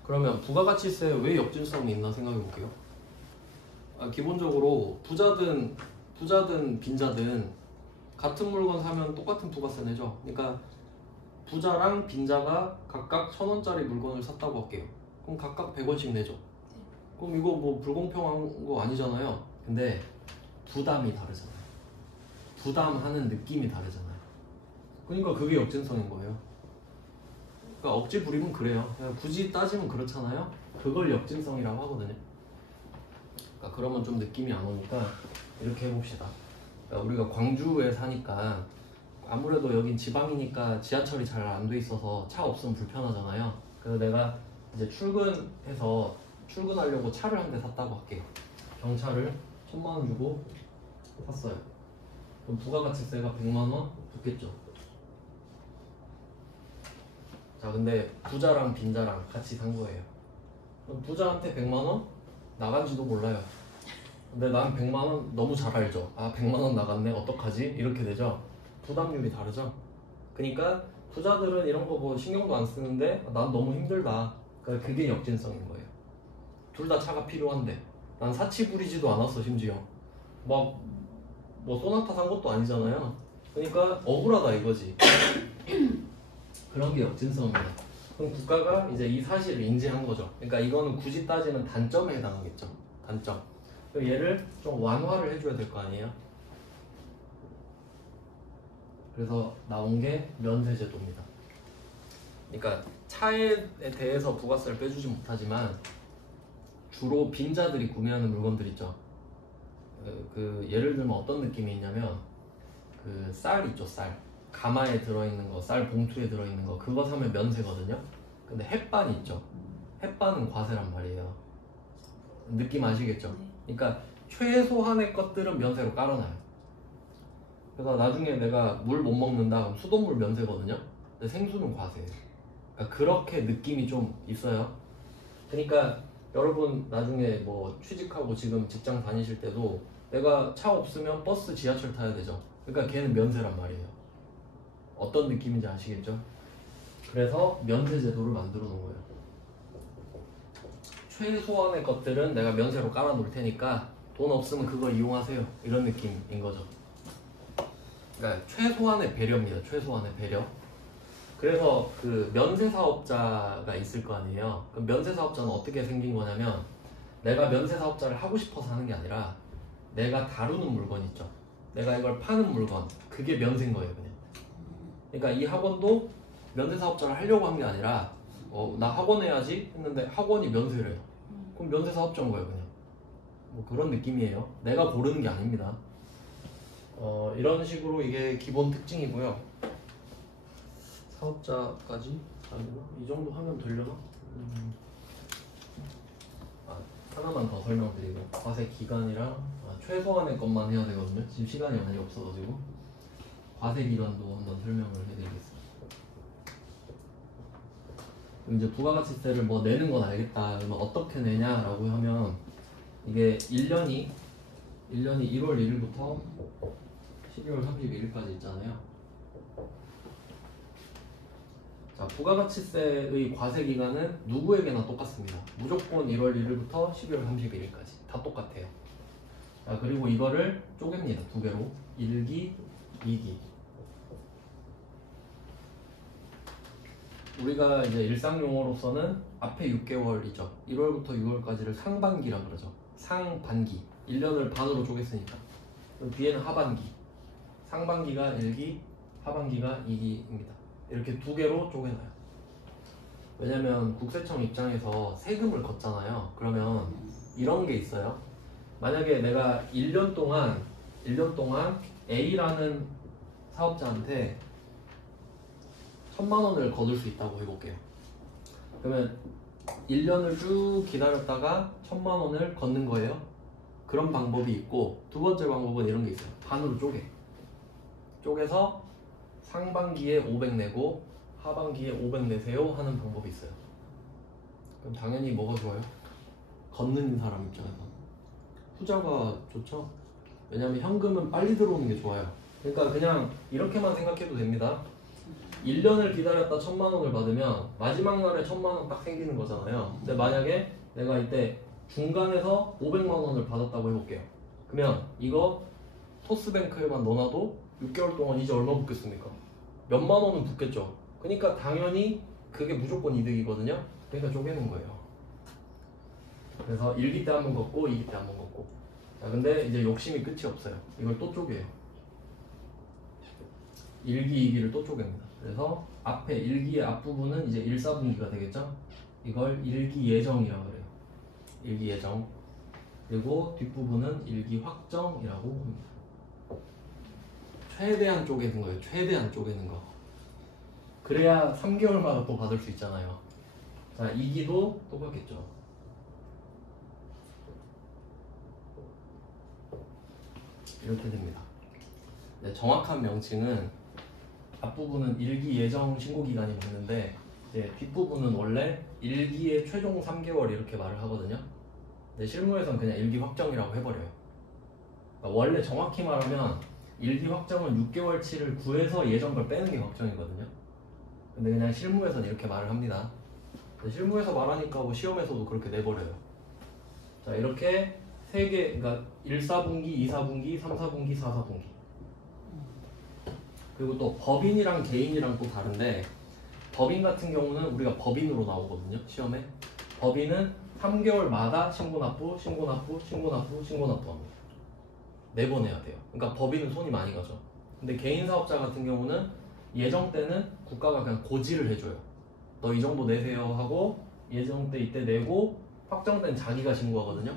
그러면 부가가치세 왜 역진성이 있나 생각해 볼게요. 기본적으로 부자든 빈자든 같은 물건 사면 똑같은 부가세 내죠. 그러니까 부자랑 빈자가 각각 1,000원짜리 물건을 샀다고 할게요. 그럼 각각 100원씩 내죠. 그럼 이거 뭐 불공평한 거 아니잖아요. 근데 부담이 다르잖아요. 부담하는 느낌이 다르잖아요. 그러니까 그게 역진성인 거예요. 그러니까 억지 부리면 그래요. 그냥 굳이 따지면 그렇잖아요. 그걸 역진성이라고 하거든요. 그러니까 그러면 좀 느낌이 안 오니까 이렇게 해봅시다. 그러니까 우리가 광주에 사니까 아무래도 여긴 지방이니까 지하철이 잘 안 돼 있어서 차 없으면 불편하잖아요. 그래서 내가 이제 출근하려고 차를 한 대 샀다고 할게요. 경차를 1,000만 원 주고 샀어요. 그럼 부가가치세가 100만 원 붙겠죠. 자, 근데 부자랑 빈자랑 같이 산 거예요. 그럼 부자한테 100만 원 나간지도 몰라요. 근데 난 100만 원 너무 잘 알죠. 아, 100만 원 나갔네. 어떡하지? 이렇게 되죠. 부담률이 다르죠. 그러니까 부자들은 이런 거 뭐 신경도 안 쓰는데 난 너무 힘들다. 그러니까 그게 역진성인 거예요. 둘 다 차가 필요한데 난 사치 부리지도 않았어. 심지어 막 뭐 소나타 산 것도 아니잖아요. 그러니까 억울하다 이거지. 그런 게 역진성입니다. 그럼 국가가 이제 이 사실을 인지한 거죠. 그러니까 이거는 굳이 따지면 단점에 해당하겠죠. 단점. 그럼 얘를 좀 완화를 해줘야 될 거 아니에요. 그래서 나온 게 면세제도입니다. 그러니까 차에 대해서 부가세를 빼주지 못하지만 주로 빈자들이 구매하는 물건들 있죠. 그 예를 들면 어떤 느낌이 있냐면 그 쌀 있죠. 쌀 가마에 들어있는 거, 쌀 봉투에 들어있는 거, 그거 사면 면세거든요. 근데 햇반 있죠. 햇반은 과세란 말이에요. 느낌 아시겠죠? 그러니까 최소한의 것들은 면세로 깔아놔요. 그래서 나중에 내가 물 못 먹는다 그럼 수돗물 면세거든요. 근데 생수는 과세예요. 그러니까 그렇게 느낌이 좀 있어요. 그러니까 여러분 나중에 뭐 취직하고 지금 직장 다니실 때도 내가 차 없으면 버스, 지하철 타야 되죠. 그러니까 걔는 면세란 말이에요. 어떤 느낌인지 아시겠죠? 그래서 면세 제도를 만들어 놓은 거예요. 최소한의 것들은 내가 면세로 깔아 놓을 테니까 돈 없으면 그거 이용하세요. 이런 느낌인 거죠. 그러니까 최소한의 배려입니다. 최소한의 배려. 그래서 그 면세 사업자가 있을 거 아니에요. 그럼 면세 사업자는 어떻게 생긴 거냐면 내가 면세 사업자를 하고 싶어서 하는 게 아니라 내가 다루는 물건 있죠. 내가 이걸 파는 물건, 그게 면세인 거예요. 그냥. 그러니까 이 학원도 면세 사업자를 하려고 한 게 아니라 나 학원 해야지 했는데 학원이 면세래요. 그럼 면세 사업자인 거예요. 그냥. 뭐 그런 느낌이에요. 내가 고르는 게 아닙니다. 이런 식으로 이게 기본 특징이고요. 사업자까지 안 되나? 이 정도 하면 되려나? 하나만 더 설명드리고 과세 기간이랑 최소한의 것만 해야 되거든요. 지금 시간이 많이 없어가지고 과세 기간도 한번 설명을 해드리겠습니다. 이제 부가가치세를 뭐 내는 건 알겠다. 그러면 어떻게 내냐라고 하면 이게 1년이 1월 1일부터 12월 31일까지 있잖아요. 자, 부가가치세의 과세 기간은 누구에게나 똑같습니다. 무조건 1월 1일부터 12월 31일까지 다 똑같아요. 자, 그리고 이거를 쪼갭니다. 두 개로 1기, 2기. 우리가 이제 일상 용어로서는 앞에 6개월이죠. 1월부터 6월까지를 상반기라 그러죠. 상반기. 1년을 반으로 쪼갰으니까. 그럼 뒤에는 하반기. 상반기가 1기, 하반기가 2기입니다. 이렇게 두 개로 쪼개놔요. 왜냐면 국세청 입장에서 세금을 걷잖아요. 그러면 이런 게 있어요. 만약에 내가 1년 동안 A라는 사업자한테 1,000만 원을 거둘 수 있다고 해볼게요. 그러면 1년을 쭉 기다렸다가 1,000만 원을 걷는 거예요. 그런 방법이 있고, 두 번째 방법은 이런 게 있어요. 반으로 쪼개서 상반기에 500 내고 하반기에 500 내세요 하는 방법이 있어요. 그럼 당연히 뭐가 좋아요? 걷는 사람 입장에서 후자가 좋죠. 왜냐면 현금은 빨리 들어오는 게 좋아요. 그러니까 그냥 이렇게만 생각해도 됩니다. 1년을 기다렸다 1,000만 원을 받으면 마지막 날에 1,000만 원 딱 생기는 거잖아요. 근데 만약에 내가 이때 중간에서 500만 원을 받았다고 해볼게요. 그러면 이거 토스뱅크에만 넣어놔도 6개월 동안 이제 얼마 붙겠습니까? 몇만 원은 붙겠죠. 그러니까 당연히 그게 무조건 이득이거든요. 그러니까 쪼개는 거예요. 그래서 1기 때 한 번 걷고 2기 때 한 번 걷고. 자, 근데 이제 욕심이 끝이 없어요. 이걸 또 쪼개요. 1기, 2기를 또 쪼갭니다. 그래서 앞에 1기의 앞부분은 이제 1, 4분기가 되겠죠? 이걸 1기 예정이라고 그래요. 1기 예정. 그리고 뒷부분은 1기 확정이라고 합니다. 최대한 쪼개는 거예요. 최대한 쪼개는 거. 그래야 3개월마다 또 받을 수 있잖아요. 자, 2기도 똑같겠죠. 이렇게 됩니다. 네, 정확한 명칭은 앞부분은 1기 예정 신고기간이 맞는데 이제 뒷부분은 원래 1기의 최종 3개월 이렇게 말을 하거든요. 근데 실무에서는 그냥 1기 확정이라고 해버려요. 그러니까 원래 정확히 말하면 1기 확정은 6개월치를 구해서 예전 걸 빼는 게 확정이거든요. 근데 그냥 실무에서는 이렇게 말을 합니다. 실무에서 말하니까 뭐 시험에서도 그렇게 내버려요. 자, 이렇게 3개, 그러니까 1, 4분기, 2, 4분기, 3, 4분기, 4, 4분기. 그리고 또 법인이랑 개인이랑 또 다른데 법인 같은 경우는 우리가 법인으로 나오거든요. 시험에. 법인은 3개월마다 신고납부, 신고납부, 신고납부, 신고납부합니다. 4번 해야 돼요. 그러니까 법인은 손이 많이 가죠. 근데 개인 사업자 같은 경우는 예정 때는 국가가 그냥 고지를 해줘요. 너 이 정도 내세요 하고 예정 때 이때 내고 확정 때는 자기가 신고하거든요.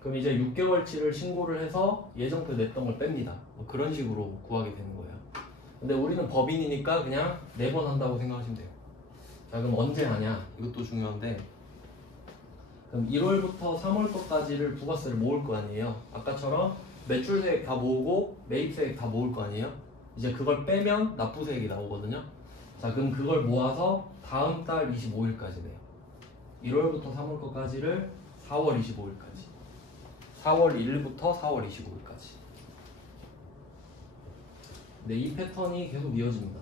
그럼 이제 6개월치를 신고를 해서 예정 때 냈던 걸 뺍니다. 뭐 그런 식으로 구하게 되는 거예요. 근데 우리는 법인이니까 그냥 4번 한다고 생각하시면 돼요. 자, 그럼 언제 하냐? 이것도 중요한데 그럼 1월부터 3월 것까지를 부가세를 모을 거 아니에요. 아까처럼 매출세액 다 모으고 매입세액 다 모을 거 아니에요. 이제 그걸 빼면 납부세액이 나오거든요. 자, 그럼 그걸 모아서 다음 달 25일까지 내요. 1월부터 3월 것까지를 4월 25일까지. 4월 1일부터 4월 25일까지. 네, 이 패턴이 계속 이어집니다.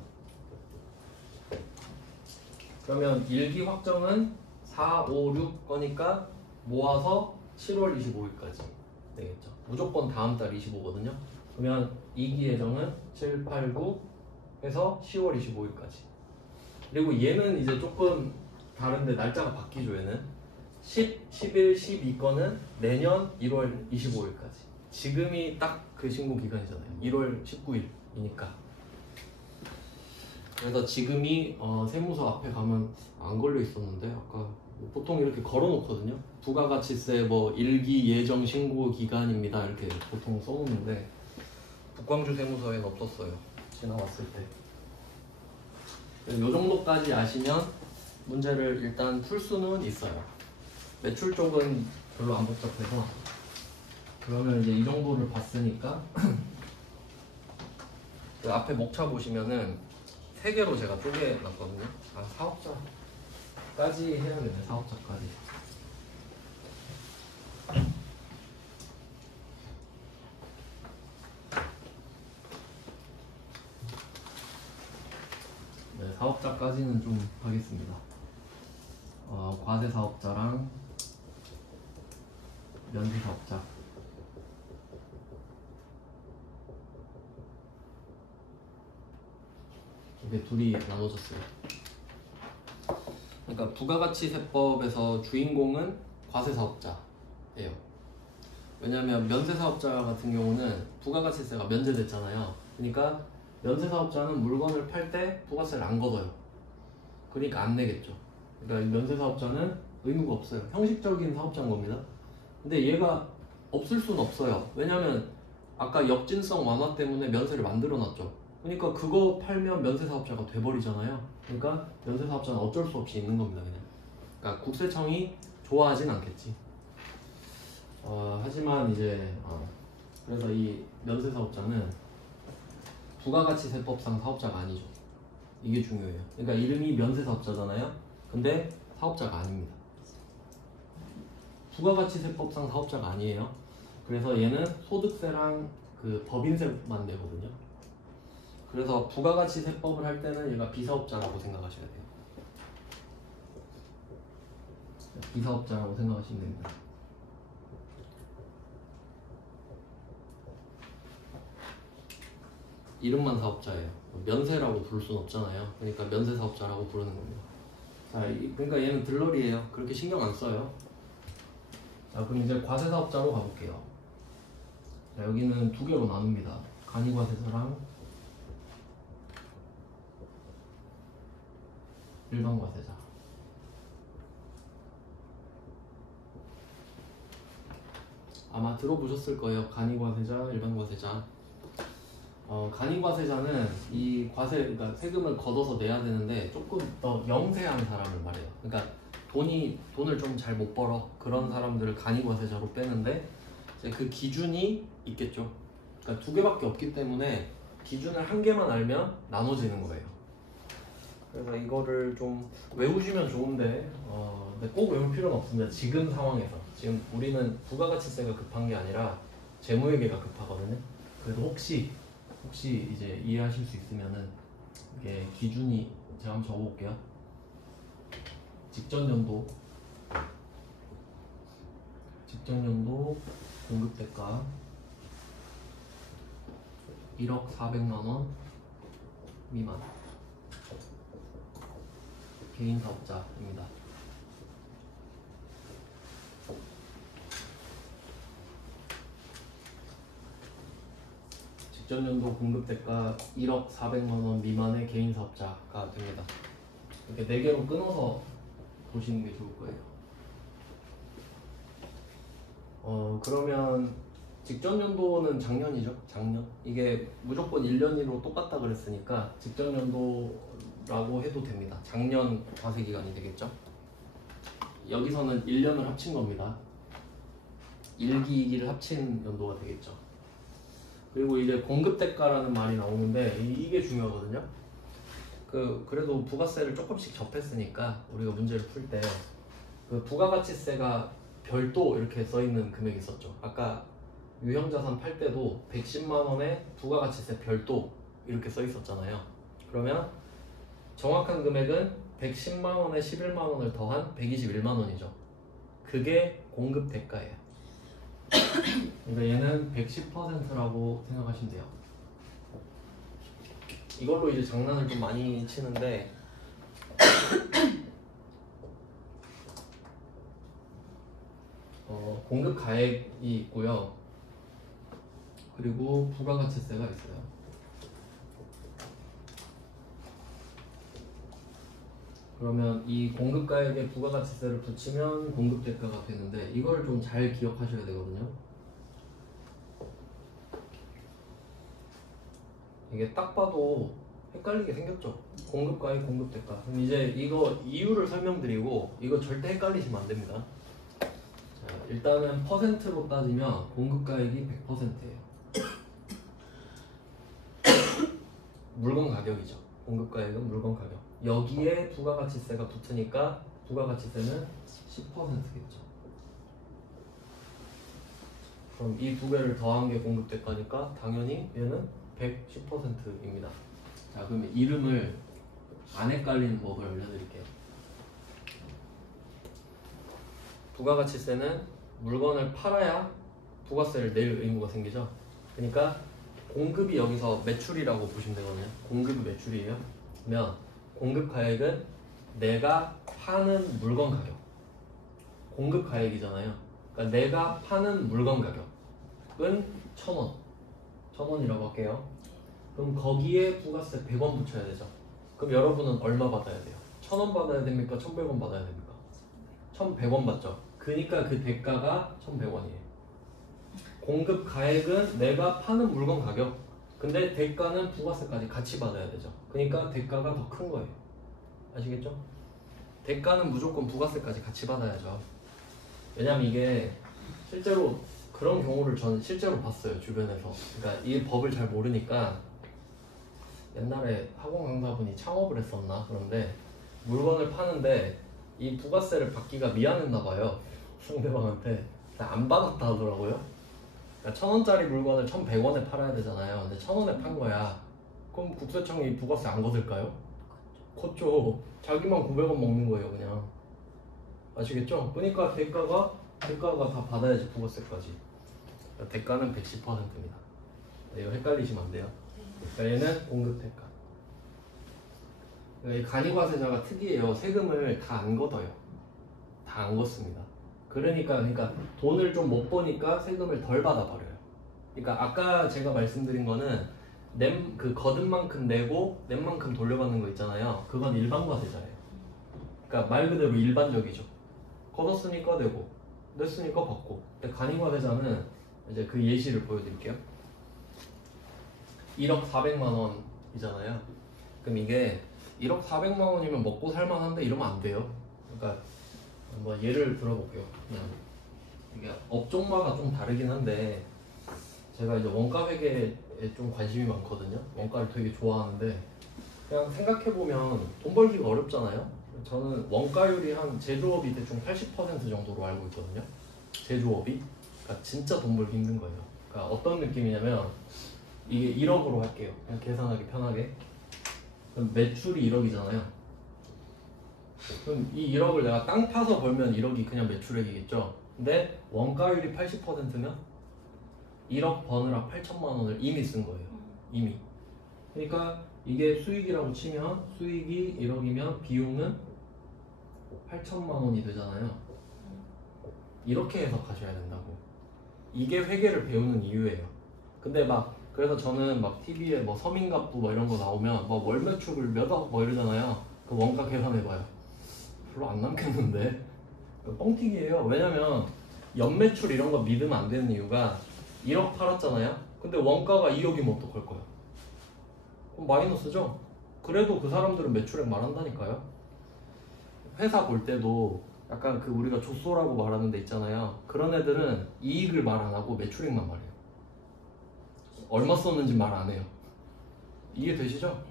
그러면 1기 확정은 4, 5, 6 거니까 모아서 7월 25일까지 되겠죠. 무조건 다음 달 25거든요. 그러면 2기 예정은 7, 8, 9 해서 10월 25일까지. 그리고 얘는 이제 조금 다른데 날짜가 바뀌죠. 얘는 10, 11, 12 거는 내년 1월 25일까지. 지금이 딱 그 신고 기간이잖아요. 1월 19일이니까. 그래서 지금이 세무서 앞에 가면 안 걸려 있었는데 아까 보통 이렇게 걸어 놓거든요. 부가가치세 뭐 1기 예정 신고 기간입니다 이렇게 보통 써놓는데 북광주 세무서에는 없었어요. 지나왔을 때. 이 정도까지 아시면 문제를 일단 풀 수는 있어요. 매출 쪽은 별로 안 복잡해서 그러면 이제 이 정도를 봤으니까 그 앞에 목차 보시면은 3개로 제가 쪼개놨거든요. 아, 사업자까지 해야겠네. 사업자까지. 네, 사업자까지는 좀 하겠습니다. 과세 사업자랑 면세 사업자. 이게 둘이 나눠졌어요. 그러니까 부가가치세법에서 주인공은 과세사업자예요. 왜냐하면 면세사업자 같은 경우는 부가가치세가 면제됐잖아요. 그러니까 면세사업자는 물건을 팔 때 부가세를 안 걷어요. 그러니까 안 내겠죠. 그러니까 면세사업자는 의무가 없어요. 형식적인 사업자인 겁니다. 근데 얘가 없을 수는 없어요. 왜냐하면 아까 역진성 완화 때문에 면세를 만들어놨죠. 그러니까 그거 팔면 면세사업자가 돼버리잖아요. 그러니까 면세사업자는 어쩔 수 없이 있는 겁니다. 그냥. 그러니까 국세청이 좋아하진 않겠지. 하지만 이제 그래서 이 면세사업자는 부가가치세법상 사업자가 아니죠. 이게 중요해요. 그러니까 이름이 면세사업자잖아요. 근데 사업자가 아닙니다. 부가가치세법상 사업자가 아니에요. 그래서 얘는 소득세랑 그 법인세만 내거든요. 그래서 부가가치세법을 할 때는 얘가 비사업자라고 생각하셔야 돼요. 비사업자라고 생각하시면 됩니다. 이름만 사업자예요. 면세라고 부를 순 없잖아요. 그러니까 면세 사업자라고 부르는 겁니다. 자, 그러니까 얘는 들러리예요. 그렇게 신경 안 써요. 자, 그럼 이제 과세 사업자로 가볼게요. 자, 여기는 두 개로 나눕니다. 간이과세자랑 일반과세자. 아마 들어보셨을 거예요. 간이과세자, 일반과세자. 간이과세자는 이 과세, 그러니까 세금을 걷어서 내야 되는데 조금 더 영세한 사람을 말해요. 그러니까 돈을 좀 잘 못 벌어. 그런 사람들을 간이과세자로 빼는데 이제 그 기준이 있겠죠. 그러니까 두 개밖에 없기 때문에 기준을 한 개만 알면 나눠지는 거예요. 그래서 이거를 좀 외우시면 좋은데, 근데 꼭 외울 필요는 없습니다. 지금 상황에서. 지금 우리는 부가가치세가 급한 게 아니라 재무회계가 급하거든요. 그래도 혹시 이제 이해하실 수 있으면은 이게 기준이 제가 한번 적어볼게요. 직전 연도 공급대가 1억 400만 원 미만 개인 사업자입니다. 직전 연도 공급대가 1억 400만 원 미만의 개인 사업자가 됩니다. 이렇게 4개로 끊어서 보시는 게 좋을 거예요. 그러면 직전 연도는 작년이죠. 작년. 이게 무조건 1년으로 똑같다 그랬으니까 직전 연도라고 해도 됩니다. 작년 과세 기간이 되겠죠. 여기서는 1년을 합친 겁니다. 1기, 2기를 합친 연도가 되겠죠. 그리고 이제 공급대가라는 말이 나오는데 이게 중요하거든요. 그래도 부가세를 조금씩 접했으니까 우리가 문제를 풀 때 그 부가가치세가 별도 이렇게 써있는 금액이 있었죠. 아까 유형자산 팔 때도 110만 원에 부가가치세 별도 이렇게 써있었잖아요. 그러면 정확한 금액은 110만 원에 11만 원을 더한 121만 원이죠. 그게 공급대가예요. 그러니까 얘는 110%라고 생각하시면 돼요. 이걸로 이제 장난을 좀 많이 치는데 공급 가액이 있고요. 그리고 부가가치세가 있어요. 그러면 이 공급 가액에 부가가치세를 붙이면 공급대가가 되는데 이걸 좀 잘 기억하셔야 되거든요. 이게 딱 봐도 헷갈리게 생겼죠. 공급가액, 공급대가. 그럼 이제 이거 이유를 설명드리고 이거 절대 헷갈리시면 안 됩니다. 자, 일단은 퍼센트로 따지면 공급가액이 100%예요. 물건 가격이죠. 공급가액은 물건 가격. 여기에 부가가치세가 붙으니까 부가가치세는 10%겠죠. 그럼 이 두 개를 더한 게 공급대가니까 당연히 얘는 110%입니다. 자, 그럼 이름을 안 헷갈리는 법을 알려드릴게요. 부가가치세는 물건을 팔아야 부가세를 낼 의무가 생기죠. 그러니까 공급이 여기서 매출이라고 보시면 되거든요. 공급이 매출이에요. 그러면 공급 가액은 내가 파는 물건 가격. 공급 가액이잖아요. 그러니까 내가 파는 물건 가격은 1,000원. 1,000원이라고 할게요. 그럼 거기에 부가세 100원 붙여야 되죠. 그럼 여러분은 얼마 받아야 돼요? 1,000원 받아야 됩니까? 1,100원 받아야 됩니까? 1,100원 받죠. 그러니까 그 대가가 1,100원이에요. 공급 가액은 내가 파는 물건 가격. 근데 대가는 부가세까지 같이 받아야 되죠. 그러니까 대가가 더 큰 거예요. 아시겠죠? 대가는 무조건 부가세까지 같이 받아야죠. 왜냐면 이게 실제로 그런 경우를 저는 실제로 봤어요. 주변에서. 그러니까 이 법을 잘 모르니까 옛날에 학원 강사분이 창업을 했었나? 그런데 물건을 파는데 이 부가세를 받기가 미안했나 봐요. 상대방한테. 안 받았다 하더라고요. 그러니까 1,000원짜리 물건을 1,100원에 팔아야 되잖아요. 근데 1,000원에 판 거야. 그럼 국세청이 부가세 안 걷을까요? 걷죠. 자기만 900원 먹는 거예요, 그냥. 아시겠죠? 그러니까 대가가 다 받아야지, 부가세까지. 그러니까 대가는 110%입니다. 이거 헷갈리시면 안 돼요. 그러니까 얘는 공급대가. 그러니까 이 간이과세자가 특이해요. 세금을 다 안 걷어요. 다 안 걷습니다. 그러니까 돈을 좀 못 버니까 세금을 덜 받아버려요. 그러니까 아까 제가 말씀드린 거는 그 거둔 만큼 내고 낸 만큼 돌려받는 거 있잖아요. 그건 일반과세자예요. 그러니까 말 그대로 일반적이죠. 걷었으니까 내고 냈으니까 받고. 근데 간이과세자는 이제 그 예시를 보여드릴게요. 1억 400만 원이잖아요. 그럼 이게 1억 400만 원이면 먹고 살만한데 이러면 안 돼요. 그러니까 뭐 예를 들어볼게요. 그냥 이게 업종마다 좀 다르긴 한데 제가 이제 원가 회계에 좀 관심이 많거든요. 원가를 되게 좋아하는데 그냥 생각해보면 돈 벌기가 어렵잖아요. 저는 원가율이 한 제조업이 대충 80% 정도로 알고 있거든요. 제조업이. 그러니까 진짜 돈 벌기 힘든 거예요. 그러니까 어떤 느낌이냐면 이게 1억으로 할게요. 그냥 계산하기 편하게. 그럼 매출이 1억이잖아요. 그럼 이 1억을 내가 땅 파서 벌면 1억이 그냥 매출액이겠죠. 근데 원가율이 80%면 1억 버느라 8천만 원을 이미 쓴 거예요. 이미. 그러니까 이게 수익이라고 치면 수익이 1억이면 비용은 8천만 원이 되잖아요. 이렇게 해서 가셔야 된다고. 이게 회계를 배우는 이유예요. 근데 막 그래서 저는 막 TV에 뭐 서민갑부 뭐 이런 거 나오면 뭐 월 매출을 몇억 뭐 이러잖아요. 그 원가 계산해봐요. 별로 안 남겠는데 뻥튀기예요. 왜냐면 연매출 이런 거 믿으면 안 되는 이유가 1억 팔았잖아요. 근데 원가가 2억이면 어떡할 거야? 그럼 마이너스죠? 그래도 그 사람들은 매출액 말한다니까요. 회사 볼 때도 약간 그 우리가 조소라고 말하는 데 있잖아요. 그런 애들은 이익을 말 안 하고 매출액만 말해요. 얼마 썼는지 말 안 해요. 이해되시죠?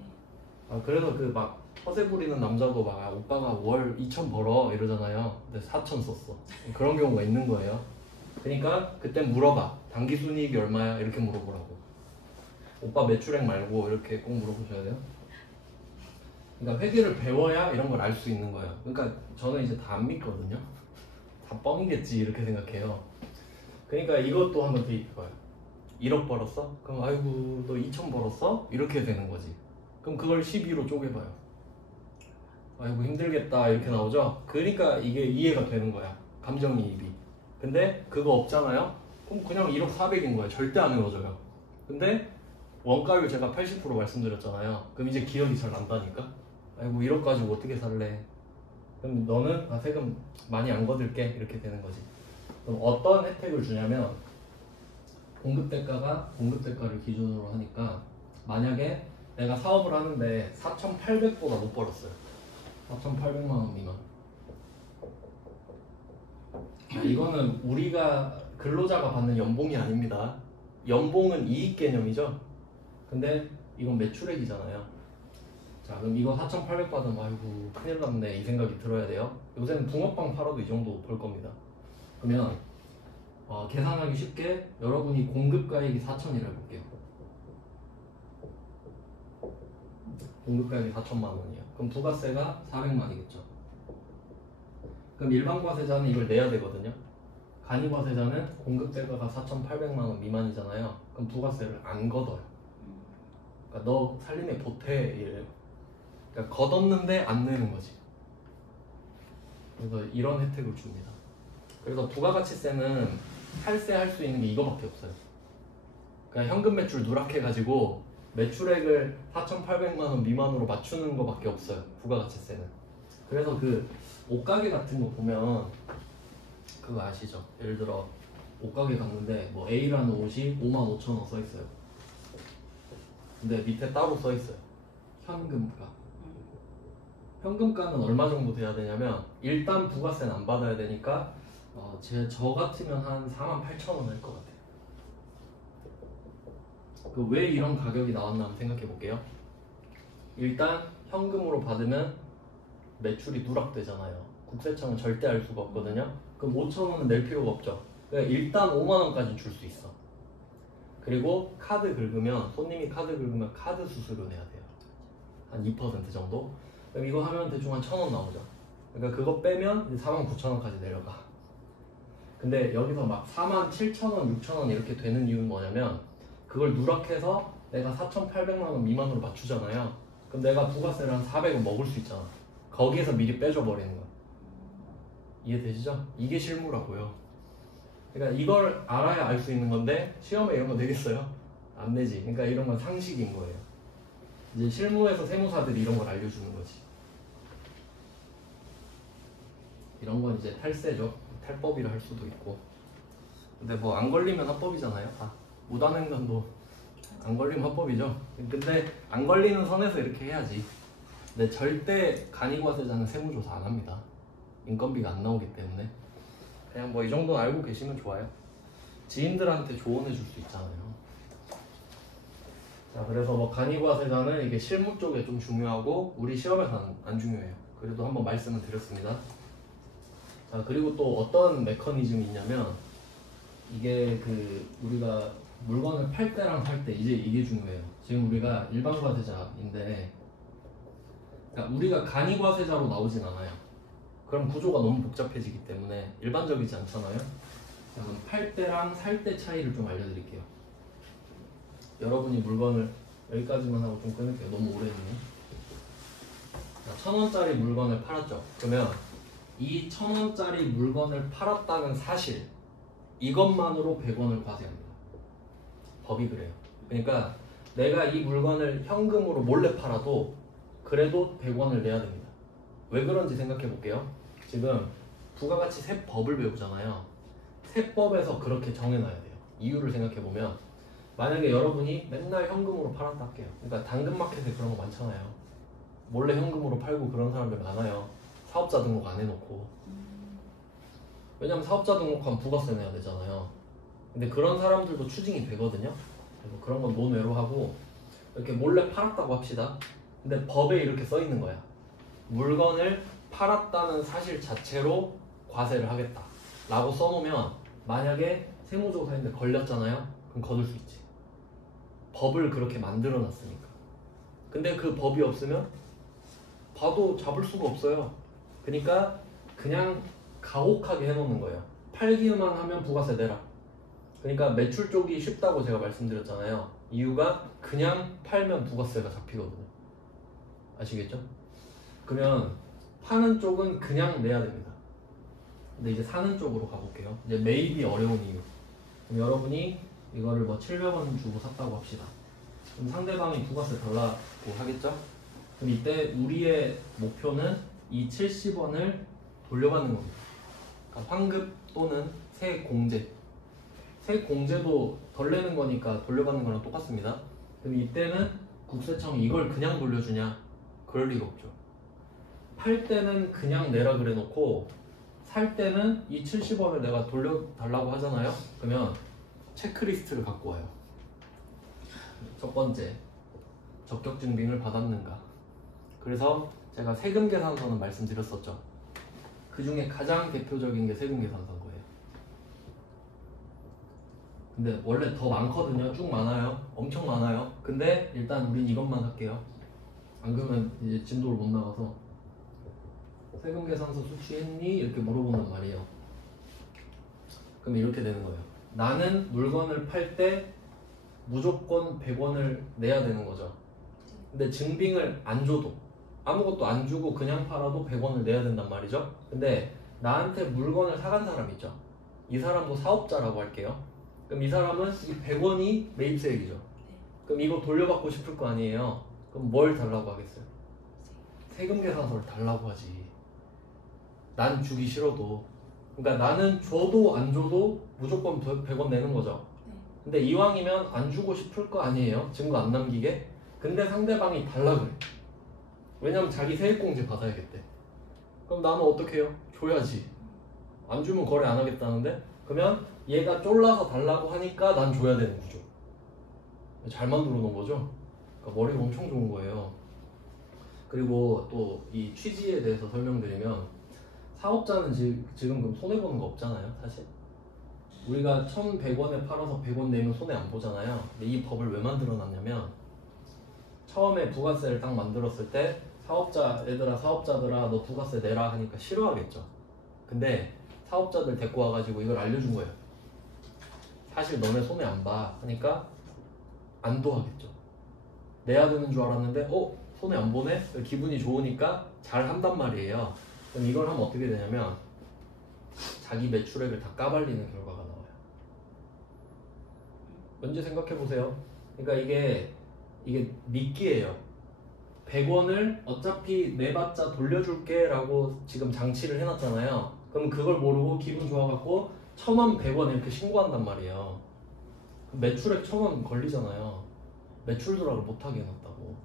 아, 그래서 그 막 허세 부리는 남자도 막 아, 오빠가 월 2천 벌어 이러잖아요. 근데 4천 썼어. 그런 경우가 있는 거예요. 그러니까 그때 물어봐. 당기 순이익이 얼마야? 이렇게 물어보라고. 오빠 매출액 말고 이렇게 꼭 물어보셔야 돼요. 그러니까 회계를 배워야 이런 걸 알 수 있는 거예요. 그러니까 저는 이제 다 안 믿거든요. 다 뻥이겠지 이렇게 생각해요. 그러니까 이것도 한번 대입해봐요. 1억 벌었어? 그럼 아이고 너 2천 벌었어? 이렇게 되는 거지. 그럼 그걸 12로 쪼개봐요. 아이고 힘들겠다 이렇게 나오죠? 그러니까 이게 이해가 되는 거야. 감정이입이. 근데 그거 없잖아요? 그럼 그냥 1억 400인 거야. 절대 안 외워져요. 근데 원가율 제가 80% 말씀드렸잖아요. 그럼 이제 기억이 잘 난다니까? 아이고 1억 가지고 어떻게 살래? 그럼 너는 아, 세금 많이 안 거둘게 이렇게 되는 거지. 그럼 어떤 혜택을 주냐면 공급대가를 기준으로 하니까 만약에 내가 사업을 하는데 4,800보다 못 벌었어요. 4,800만 원 미만. 이거는 우리가 근로자가 받는 연봉이 아닙니다. 연봉은 이익 개념이죠. 근데 이건 매출액이잖아요. 자, 그럼 이거 4,800 받으면 아이고 큰일 났네 이 생각이 들어야 돼요. 요새는 붕어빵 팔아도 이 정도 벌 겁니다. 그러면 계산하기 쉽게 여러분이 공급가액이 4천이라고 해볼게요. 공급가액이 4천만 원이에요. 그럼 부가세가 400만이겠죠. 그럼 일반과세자는 이걸 내야 되거든요. 간이과세자는 공급대가가 4,800만 원 미만이잖아요. 그럼 부가세를 안 걷어요. 그러니까 너 살림에 보태 이래요. 그러니까 걷었는데 안 내는 거지. 그래서 이런 혜택을 줍니다. 그래서 부가가치세는 탈세할 수 있는 게 이거밖에 없어요. 그냥 현금 매출 누락해가지고 매출액을 4,800만 원 미만으로 맞추는 거밖에 없어요. 부가가치세는. 그래서 그 옷가게 같은 거 보면 그거 아시죠? 예를 들어 옷가게 갔는데 뭐 A라는 옷이 55,000원 써 있어요. 근데 밑에 따로 써 있어요. 현금가. 현금가는 얼마 정도 돼야 되냐면 일단 부가세는 안 받아야 되니까 저 같으면 한 48,000원 할 것 같아요. 왜 이런 가격이 나왔나 한번 생각해 볼게요. 일단 현금으로 받으면 매출이 누락되잖아요. 국세청은 절대 알 수가 없거든요. 그럼 5,000원은 낼 필요가 없죠. 그러니까 일단 5만원까지 줄 수 있어. 그리고 카드 긁으면 손님이 카드 긁으면 카드 수수료 내야 돼요. 한 2% 정도. 그럼 이거 하면 대충 한 1,000원 나오죠. 그러니까 그거 빼면 이제 49,000원까지 내려가. 근데 여기서 막 47,000원, 6,000원 이렇게 되는 이유는 뭐냐면 그걸 누락해서 내가 4,800만 원 미만으로 맞추잖아요. 그럼 내가 부가세를 한 400원 먹을 수 있잖아. 거기에서 미리 빼줘 버리는 거야. 이해되시죠? 이게 실무라고요. 그러니까 이걸 알아야 알 수 있는 건데 시험에 이런 거 되겠어요? 안 되지. 그러니까 이런 건 상식인 거예요. 이제 실무에서 세무사들이 이런 걸 알려주는 거지. 이런 건 이제 탈세죠. 탈법이라 할 수도 있고. 근데 뭐 안 걸리면 합법이잖아요. 무단횡단도 안 걸리면 합법이죠. 근데 안 걸리는 선에서 이렇게 해야지. 근데 절대 간이과세자는 세무조사 안 합니다. 인건비가 안 나오기 때문에. 그냥 뭐 이 정도 알고 계시면 좋아요. 지인들한테 조언해 줄 수 있잖아요. 자, 그래서 뭐 간이과세자는 이게 실무 쪽에 좀 중요하고 우리 시험에서는 안 중요해요. 그래도 한번 말씀을 드렸습니다. 자, 그리고 또 어떤 메커니즘이 있냐면 이게 그 우리가 물건을 팔 때랑 살 때 이제 이게 중요해요. 지금 우리가 일반 과세자인데 그러니까 우리가 간이과세자로 나오진 않아요. 그럼 구조가 너무 복잡해지기 때문에 일반적이지 않잖아요. 자, 그럼 팔 때랑 살 때 차이를 좀 알려드릴게요. 여러분이 물건을 여기까지만 하고 좀 끊을게요. 너무 오래 했네. 1,000원짜리 물건을 팔았죠. 그러면 이 1,000원짜리 물건을 팔았다는 사실 이것만으로 100원을 과세합니다. 법이 그래요. 그러니까 내가 이 물건을 현금으로 몰래 팔아도 그래도 100원을 내야 됩니다. 왜 그런지 생각해 볼게요. 지금 부가가치 세법을 배우잖아요. 세법에서 그렇게 정해놔야 돼요. 이유를 생각해 보면 만약에 여러분이 맨날 현금으로 팔았다 할게요. 그러니까 당근마켓에 그런 거 많잖아요. 몰래 현금으로 팔고 그런 사람들 많아요. 사업자 등록 안 해놓고. 왜냐면 사업자 등록하면 부가세 내야 되잖아요. 근데 그런 사람들도 추징이 되거든요. 그래서 그런 건 논외로 하고 이렇게 몰래 팔았다고 합시다. 근데 법에 이렇게 써 있는 거야. 물건을 팔았다는 사실 자체로 과세를 하겠다 라고 써놓으면 만약에 세무조사인데 걸렸잖아요. 그럼 거둘 수 있지. 법을 그렇게 만들어 놨으니까. 근데 그 법이 없으면 봐도 잡을 수가 없어요. 그러니까 그냥 가혹하게 해놓는 거예요. 팔기만 하면 부가세 내라. 그러니까 매출 쪽이 쉽다고 제가 말씀드렸잖아요. 이유가 그냥 팔면 부가세가 잡히거든요. 아시겠죠? 그러면 파는 쪽은 그냥 내야 됩니다. 근데 이제 사는 쪽으로 가볼게요. 이제 매입이 어려운 이유. 그럼 여러분이 이거를 뭐 700원 주고 샀다고 합시다. 그럼 상대방이 부가세 달라고 하겠죠? 그럼 이때 우리의 목표는 이 70원을 돌려받는 겁니다. 그러니까 환급 또는 세공제. 세공제도 덜 내는 거니까 돌려받는 거랑 똑같습니다. 그럼 이때는 국세청이 이걸 그냥 돌려주냐? 그럴 리가 없죠. 팔 때는 그냥 내라 그래 놓고 살 때는 이 70원을 내가 돌려달라고 하잖아요. 그러면 체크리스트를 갖고 와요. 첫 번째, 적격 증빙을 받았는가. 그래서 제가 세금 계산서는 말씀드렸었죠. 그 중에 가장 대표적인 게 세금 계산서인 거예요. 근데 원래 더 많거든요. 쭉 많아요. 엄청 많아요. 근데 일단 우린 이것만 할게요. 안 그러면 이제 진도를 못 나가서 세금 계산서 수취했니? 이렇게 물어본단 말이에요. 그럼 이렇게 되는 거예요. 나는 물건을 팔 때 무조건 100원을 내야 되는 거죠. 근데 증빙을 안 줘도 아무것도 안 주고 그냥 팔아도 100원을 내야 된단 말이죠. 근데 나한테 물건을 사간 사람 있죠. 이 사람도 사업자라고 할게요. 그럼 이 사람은 이 100원이 매입세액이죠. 그럼 이거 돌려받고 싶을 거 아니에요. 그럼 뭘 달라고 하겠어요? 세금 계산서를 달라고 하지. 난 주기 싫어도. 그러니까 나는 줘도 안 줘도 무조건 100원 내는 거죠. 근데 이왕이면 안 주고 싶을 거 아니에요. 증거 안 남기게. 근데 상대방이 달라 그래. 왜냐면 자기 세액공제 받아야겠대. 그럼 나는 어떻게 해요? 줘야지. 안 주면 거래 안 하겠다는데? 그러면 얘가 쫄라서 달라고 하니까 난 줘야 되는 구조. 잘 만들어 놓은 거죠? 그러니까 머리가 엄청 좋은 거예요. 그리고 또 이 취지에 대해서 설명드리면 사업자는 지금 그럼 손해보는 거 없잖아요, 사실. 우리가 1,100원에 팔아서 100원 내면 손해 안 보잖아요. 근데 이 법을 왜 만들어 놨냐면 처음에 부가세를 딱 만들었을 때 얘들아 사업자들아 너 부가세 내라 하니까 싫어하겠죠. 근데 사업자들 데리고 와가지고 이걸 알려준 거예요. 사실 너네 손해 안 봐 하니까 안 도와겠죠. 내야 되는 줄 알았는데 손해 안 보네? 기분이 좋으니까 잘 한단 말이에요. 그럼 이걸 하면 어떻게 되냐면 자기 매출액을 다 까발리는 결과가 나와요. 먼저 생각해 보세요. 그러니까 이게 미끼예요. 100원을 어차피 내봤자 돌려줄게 라고 지금 장치를 해놨잖아요. 그럼 그걸 모르고 기분 좋아갖고 1000원, 100원 이렇게 신고한단 말이에요. 매출액 1000원 걸리잖아요. 매출 조락을 못하게 해놨다고.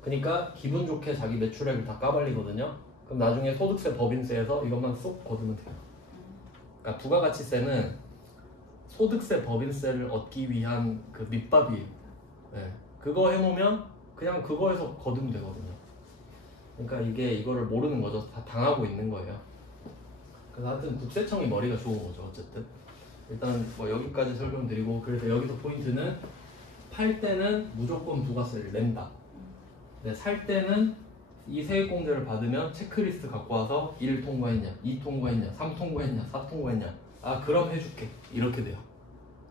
그러니까 기분 좋게 자기 매출액을 다 까발리거든요. 그럼 나중에 소득세, 법인세에서 이것만 쏙 거두면 돼요. 그러니까 부가가치세는 소득세, 법인세를 얻기 위한 그 밑밥이에요. 네. 그거 해놓으면 그냥 그거에서 거두면 되거든요. 그러니까 이거를 모르는 거죠. 다 당하고 있는 거예요. 그래서 하여튼 국세청이 머리가 좋은 거죠. 어쨌든 일단 뭐 여기까지 설명드리고, 그래서 여기서 포인트는 팔 때는 무조건 부가세를 낸다. 근데 살 때는 이 세액공제를 받으면 체크리스트 갖고 와서 1 통과했냐, 2 통과했냐, 3 통과했냐, 4 통과했냐, 그럼 해줄게, 이렇게 돼요.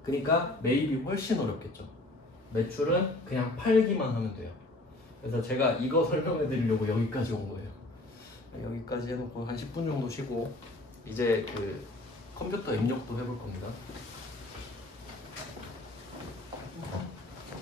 그러니까 매입이 훨씬 어렵겠죠. 매출은 그냥 팔기만 하면 돼요. 그래서 제가 이거 설명해 드리려고 여기까지 온 거예요. 여기까지 해놓고 한 10분 정도 쉬고 이제 그 컴퓨터 입력도 해볼 겁니다.